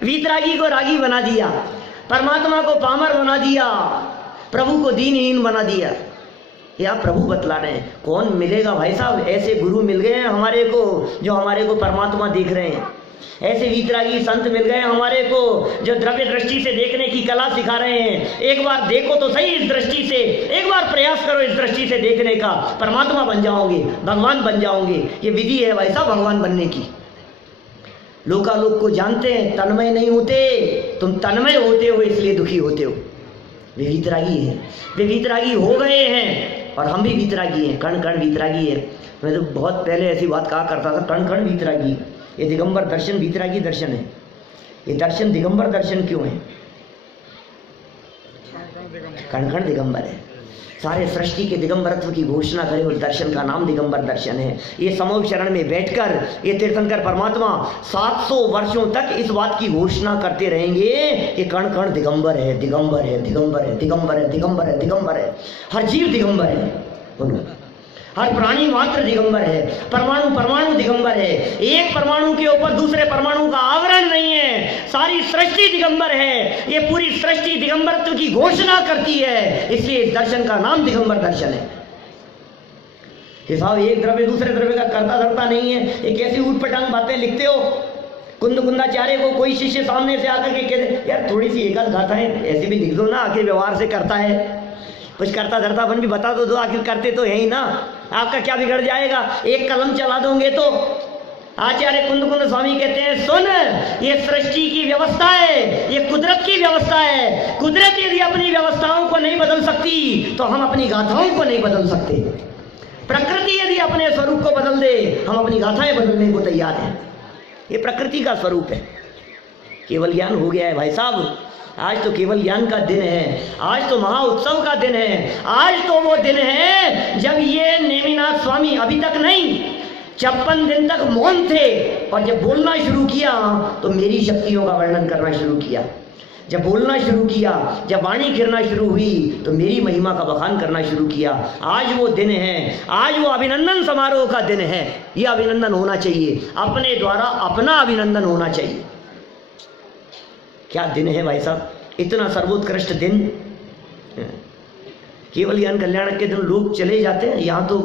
वीतरागी को रागी बना दिया, परमात्मा को पामर बना दिया, प्रभु को दीनहीन बना दिया। या प्रभु बतला रहे हैं। कौन मिलेगा भाई साहब? ऐसे गुरु मिल गए हैं हमारे को जो हमारे को परमात्मा दिख रहे हैं। ऐसे वीतरागी संत मिल गए हमारे को जो द्रव्य दृष्टि से देखने की कला सिखा रहे हैं। एक बार देखो तो सही इस दृष्टि से, एक बार प्रयास करो इस दृष्टि से देखने का, परमात्मा बन जाओगे, भगवान बन जाओगे। ये विधि है भाई साहब भगवान बनने की। लोकालोक को जानते हैं, तन्मय नहीं होते। तुम तन्मय होते हो इसलिए दुखी होते हो। वे वीतरागी है, वे वीतरागी हो गए हैं और हम भी वीतरागी हैं। कण कण वीतरागी है। मैं तो बहुत पहले ऐसी बात कहा करता था, कण कण वीतरागी। ये दिगंबर दर्शन वीतरागी दर्शन है। ये दर्शन दिगंबर दर्शन क्यों है? कण कण दिगंबर है। सारे सृष्टि के दिगंबरत्व की घोषणा करे उस दर्शन का नाम दिगंबर दर्शन है। ये समूह शरण में बैठकर ये तीर्थंकर परमात्मा 700 वर्षों तक इस बात की घोषणा करते रहेंगे कि कण कण दिगंबर है, दिगंबर है, दिगंबर है, दिगंबर है, दिगंबर है, दिगंबर है। हर जीव दिगंबर है, बोलो। हर प्राणी मात्र दिगंबर है। परमाणु परमाणु दिगंबर है। एक परमाणु के ऊपर दूसरे परमाणु का आवरण नहीं है। सारी सृष्टि दिगंबर है। ये पूरी सृष्टि दिगंबरत्व की घोषणा करती है, इसलिए इस दर्शन का नाम दिगंबर दर्शन है। कि साहब एक द्रव्य दूसरे द्रव्य का करता धरता नहीं है। ये कैसी ऊटपटांग बातें लिखते हो? कुंद कुंदाचार्य को कोई शिष्य सामने से आकर के कहते यार थोड़ी सी एकाध गाथाएं ऐसी भी लिख दो ना, आखिर व्यवहार से करता है, कुछ करता धरतापन भी बता दो, आखिर करते तो है ही ना। आपका क्या बिगड़ जाएगा? एक कलम चला दोगे तो। आचार्य कुंद कुंद स्वामी कहते हैं सुन, ये सृष्टि की व्यवस्था है, ये कुदरत की व्यवस्था है। कुदरत यदि अपनी व्यवस्थाओं को नहीं बदल सकती तो हम अपनी गाथाओं को नहीं बदल सकते। प्रकृति यदि अपने स्वरूप को बदल दे, हम अपनी गाथाएं बदलने को तैयार हैं। ये प्रकृति का स्वरूप है। केवल ज्ञान हो गया है भाई साहब। आज तो केवल ज्ञान का दिन है। आज तो महा उत्सव का दिन है। आज तो वो दिन है जब ये नेमिनाथ स्वामी अभी तक नहीं 56 दिन तक मौन थे और जब बोलना शुरू किया तो मेरी शक्तियों का वर्णन करना शुरू किया। जब बोलना शुरू किया, जब वाणी गिरना शुरू हुई तो मेरी महिमा का बखान करना शुरू किया। आज वो दिन है, आज वो अभिनंदन समारोह का दिन है। ये अभिनंदन होना चाहिए, अपने द्वारा अपना अभिनंदन होना चाहिए। क्या दिन है भाई साहब, इतना सर्वोत्कृष्ट दिन। केवल ज्ञान कल्याण के दिन लोग चले जाते हैं। यहाँ तो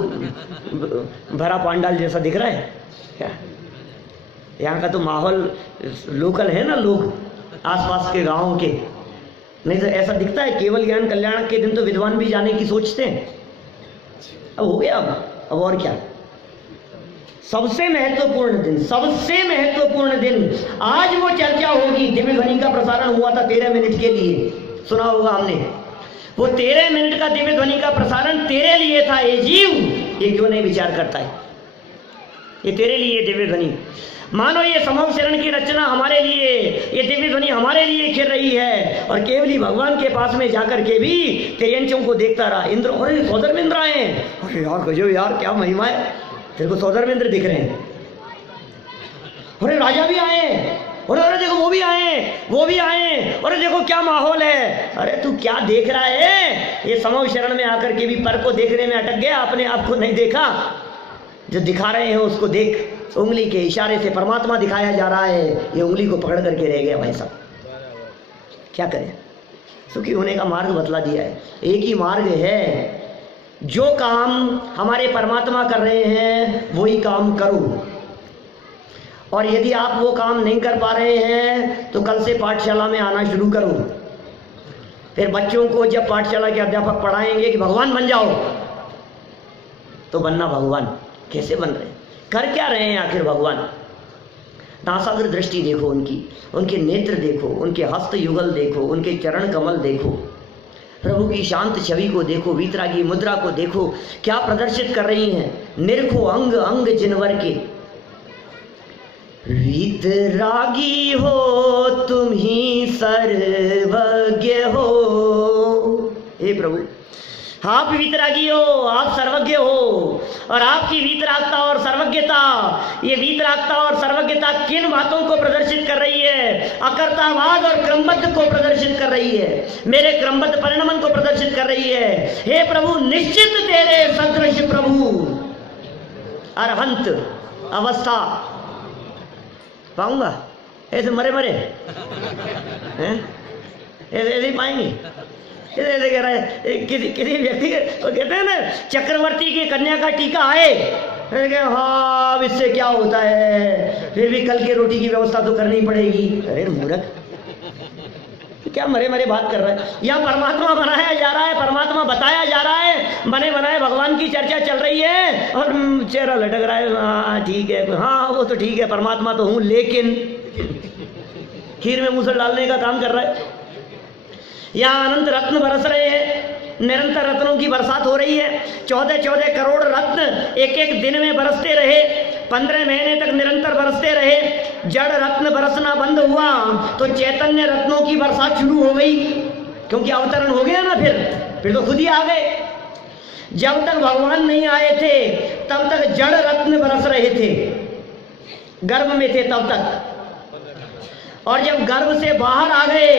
भरा पांडाल जैसा दिख रहा है क्या? यहाँ का तो माहौल लोकल है ना, लोग आसपास के गांवों के। नहीं तो ऐसा दिखता है केवल ज्ञान कल्याण के दिन तो विद्वान भी जाने की सोचते हैं। अब हो गया, अब और क्या। सबसे महत्वपूर्ण दिन, सबसे महत्वपूर्ण दिन आज वो चर्चा होगी। दिव्य ध्वनि का प्रसारण हुआ था 13 मिनट के लिए, सुना होगा हमने। वो 13 मिनट का दिव्य ध्वनि का प्रसारण तेरे लिए था। ये जीव ये क्यों नहीं विचार करता है? ये तेरे लिए दिव्य ध्वनि। मानो ये समूह शरण की रचना हमारे लिए, ये दिव्य ध्वनि हमारे लिए खिल रही है। और केवल ही भगवान के पास में जाकर के भी तेयंचों को देखता रहा। इंद्र, अरे सौधर्मेंद्र आए हैं, अरे यार गजब यार, क्या महिमा है। तेरे को सौधर्मेंद्र दिख रहे हैं। अरे राजा भी आए हैं, और अरे देखो वो भी आए, वो भी आए, अरे देखो क्या माहौल है। अरे तू क्या देख रहा है? ये समूह शरण में आकर के भी पर को देखने में अटक गया, अपने आप को नहीं देखा। जो दिखा रहे हैं उसको देख। उंगली के इशारे से परमात्मा दिखाया जा रहा है, ये उंगली को पकड़ करके रह गया भाई साहब। क्या करें? सुखी होने का मार्ग बतला दिया है। एक ही मार्ग है, जो काम हमारे परमात्मा कर रहे हैं वही काम करो। और यदि आप वो काम नहीं कर पा रहे हैं तो कल से पाठशाला में आना शुरू करो। फिर बच्चों को जब पाठशाला के अध्यापक पढ़ाएंगे कि भगवान बन जाओ, तो बनना भगवान। कैसे बन रहे हैं, कर क्या रहे हैं आखिर भगवान? नासाग्र दृष्टि देखो उनकी, उनके नेत्र देखो, उनके हस्त युगल देखो, उनके चरण कमल देखो, प्रभु की शांत छवि को देखो, वीतरागी मुद्रा को देखो, क्या प्रदर्शित कर रही हैं। निरखो अंग अंग जिनवर के। वीतरागी हो तुम ही सर्वज्ञ हो, प्रभु, आप वीतरागी हो, आप सर्वज्ञ हो, और आपकी वीतरागता और सर्वज्ञता, ये वीतरागता और सर्वज्ञता किन बातों को प्रदर्शित कर रही है? अकर्तावाद और क्रमबद्ध को प्रदर्शित कर रही है, मेरे क्रमबद्ध परिणमन को प्रदर्शित कर रही है। हे प्रभु, निश्चित तेरे सदृश प्रभु अरहंत अवस्था पाऊंगा? ऐसे मरे मरे हैं, ऐसे ही पाएंगे? ऐसे कह रहा है किसी व्यक्ति के, वो कहते हैं ना, चक्रवर्ती की कन्या का टीका आए, हाँ इससे क्या होता है, फिर भी कल की रोटी की व्यवस्था तो करनी पड़ेगी। अरे मूर्ख, क्या मरे मरे बात कर रहा है? यहाँ परमात्मा बनाया जा रहा है, परमात्मा बताया जा रहा है, बने बनाए भगवान की चर्चा चल रही है और चेहरा लटक रहा है। हाँ ठीक है, हाँ वो तो ठीक है, परमात्मा तो हूँ, लेकिन खीर में मूसल डालने का काम कर रहा है। यहाँ अनंत रत्न बरस रहे हैं, निरंतर रत्नों की बरसात हो रही है। 14-14 करोड़ रत्न एक एक दिन में बरसते रहे, 15 महीने तक निरंतर बरसते रहे। जड़ रत्न बरसना बंद हुआ तो चैतन्य रत्नों की बरसात शुरू हो गई, क्योंकि अवतरण हो गया ना, फिर तो खुद ही आ गए। जब तक भगवान नहीं आए थे तब तक जड़ रत्न बरस रहे थे, गर्भ में थे तब तक, और जब गर्भ से बाहर आ गए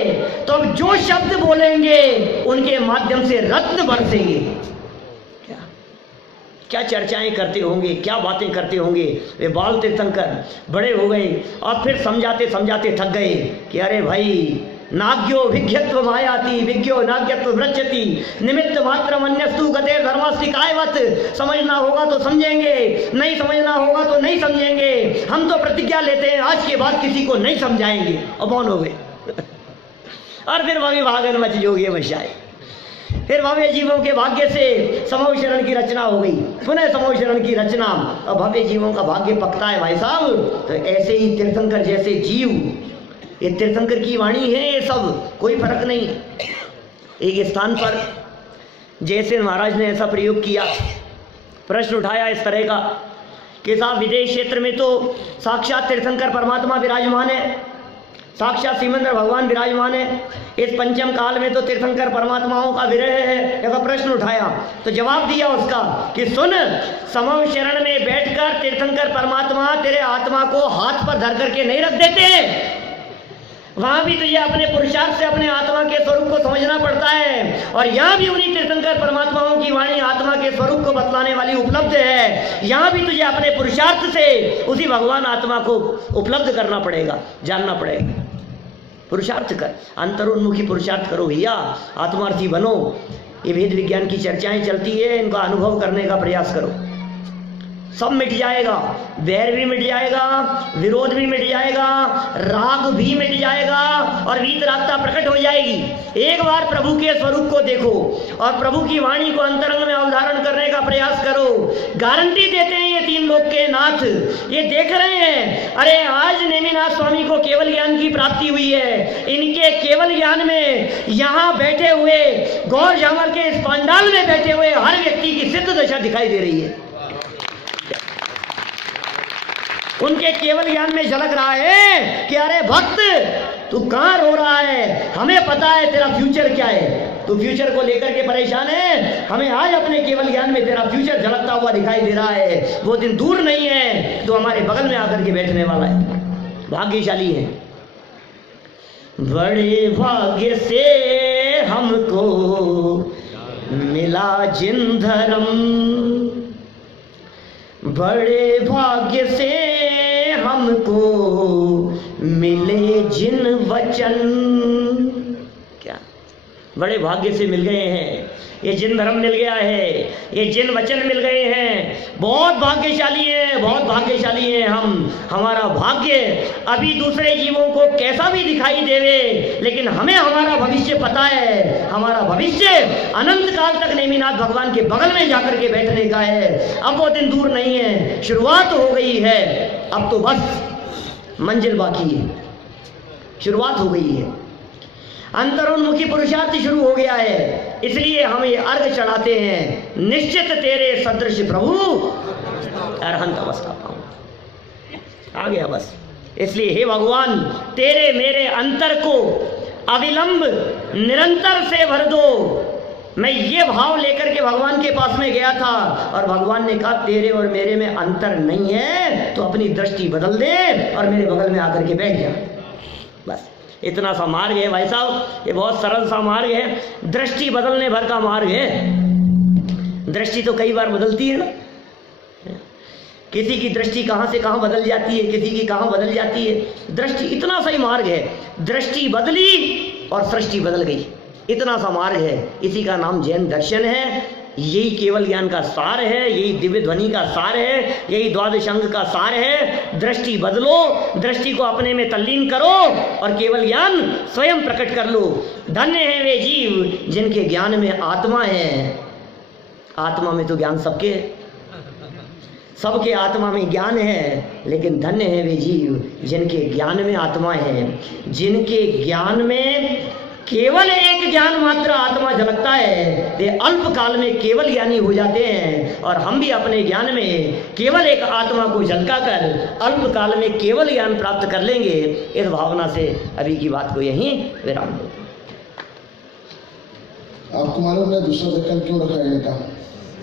तो अब जो शब्द बोलेंगे उनके माध्यम से रत्न बरसेंगे। क्या चर्चाएं करते होंगे, क्या बातें करते होंगे। वे बाल तीर्थंकर बड़े हो गए और फिर समझाते समझाते थक गए कि अरे भाई, नाग्यो विज्ञत्व मायाति विज्ञो नाग्यत्व व्रजति निमित्त मात्र अन्यस्तु गते धर्मास्तिकायवत। समझना होगा तो समझेंगे, नहीं समझना होगा तो नहीं समझेंगे। हम तो प्रतिज्ञा लेते हैं आज के बाद किसी को नहीं समझाएंगे, और मौन हो गए। और फिर वही भागन मच जोगे मशाए, फिर भव्य जीवों के भाग्य से समूह शरण की रचना हो गई, पुनः समूह शरण की रचना, और भव्य जीवों का भाग्य पकता है भाई साहब। तो ऐसे ही तीर्थंकर जैसे जीव, ये तीर्थंकर की वाणी है, ये सब कोई फर्क नहीं। एक स्थान पर जैसे महाराज ने ऐसा प्रयोग किया, प्रश्न उठाया इस तरह का कि साहब विदेश क्षेत्र में तो साक्षात तीर्थंकर परमात्मा विराजमान है, साक्षात श्रीमंदर भगवान विराजमान है, इस पंचम काल में तो तीर्थंकर परमात्माओं का विरह है, ऐसा प्रश्न उठाया। तो जवाब दिया उसका कि सुन, समूह शरण में बैठकर तीर्थंकर परमात्मा तेरे आत्मा को हाथ पर धर करके नहीं रख देते, वहां भी तुझे अपने पुरुषार्थ से अपने आत्मा के स्वरूप को समझना पड़ता है, और यहाँ भी उन्हीं तीर्थंकर परमात्माओं की वाणी आत्मा के स्वरूप को बतलाने वाली उपलब्ध है। यहाँ भी तुझे अपने पुरुषार्थ से उसी भगवान आत्मा को उपलब्ध करना पड़ेगा, जानना पड़ेगा। पुरुषार्थ कर, अंतरोन्मुखी पुरुषार्थ करो भैया, आत्मार्थी बनो। ये वेद विज्ञान की चर्चाएं चलती है, इनका अनुभव करने का प्रयास करो, सब मिट जाएगा। बैर भी मिट जाएगा, विरोध भी मिट जाएगा, राग भी मिट जाएगा, और वीतरागता प्रकट हो जाएगी। एक बार प्रभु के स्वरूप को देखो और प्रभु की वाणी को अंतरंग में अवधारण करने का प्रयास करो। गारंटी देते हैं ये तीन लोक के नाथ, ये देख रहे हैं। अरे आज नेमिनाथ स्वामी को केवल ज्ञान की प्राप्ति हुई है, इनके केवल ज्ञान में यहाँ बैठे हुए गौर झामर के इस पंडाल में बैठे हुए हर व्यक्ति की सिद्ध दशा दिखाई दे रही है। उनके केवल ज्ञान में झलक रहा है कि अरे भक्त, तू कहाँ रो रहा है, हमें पता है तेरा फ्यूचर क्या है, तू फ्यूचर को लेकर के परेशान है, हमें आज अपने केवल ज्ञान में तेरा फ्यूचर झलकता हुआ दिखाई दे रहा है। वो दिन दूर नहीं है तो हमारे बगल में आकर के बैठने वाला है। भाग्यशाली है, बड़े भाग्य से हमको मिला जिन धर्म, बड़े भाग्य से हमको मिले जिन वचन। क्या बड़े भाग्य से मिल गए हैं, ये जिन धर्म मिल गया है, ये जिन वचन मिल गए हैं। बहुत भाग्यशाली है, बहुत भाग्यशाली है हम। हमारा भाग्य अभी दूसरे जीवों को कैसा भी दिखाई देवे, लेकिन हमें हमारा भविष्य पता है। हमारा भविष्य अनंत काल तक नेमिनाथ भगवान के बगल में जाकर के बैठने का है। अब वो दिन दूर नहीं है, शुरुआत हो गई है, अब तो बस मंजिल बाकी है, शुरुआत हो गई है। अंतरोन्मुखी पुरुषार्थ शुरू हो गया है, इसलिए हम ये अर्घ चढ़ाते हैं, निश्चित तेरे सदृश प्रभु अरहंत अवस्था पाऊं। आ गया बस। इसलिए हे भगवान, तेरे मेरे अंतर को अविलंब निरंतर से भर दो। मैं ये भाव लेकर के भगवान के पास में गया था और भगवान ने कहा तेरे और मेरे में अंतर नहीं है, तो अपनी दृष्टि बदल दे और मेरे बगल में आकर के बैठ जा। बस इतना सा मार्ग है भाई साहब, ये बहुत सरल सा मार्ग है, दृष्टि बदलने भर का मार्ग है। दृष्टि तो कई बार बदलती है ना, किसी की दृष्टि कहाँ से कहाँ बदल जाती है, किसी की कहाँ बदल जाती है। दृष्टि इतना सा ही मार्ग है, दृष्टि बदली और सृष्टि बदल गई, इतना सा मार्ग है। इसी का नाम जैन दर्शन है। यही केवल ज्ञान का सार है, यही दिव्य ध्वनि का सार है, यही द्वादश अंग का सार है। दृष्टि बदलो, दृष्टि को अपने में तल्लीन करो और केवल ज्ञान स्वयं प्रकट कर लो। धन्य है वे जीव जिनके ज्ञान में आत्मा है। आत्मा में तो ज्ञान सबके, सबके आत्मा में ज्ञान है, लेकिन धन्य है वे जीव जिनके ज्ञान में आत्मा है, जिनके ज्ञान में केवल एक ज्ञान मात्र आत्मा झलकता है, वे अल्प काल में केवल ज्ञानी हो जाते हैं। और हम भी अपने ज्ञान में केवल एक आत्मा को झलका कर अल्प काल में केवल ज्ञान प्राप्त कर लेंगे। इस भावना से अभी की बात को यहीं विराम दो। आपको मालूम है दूसरा ढक्कन क्यों रखा गया था?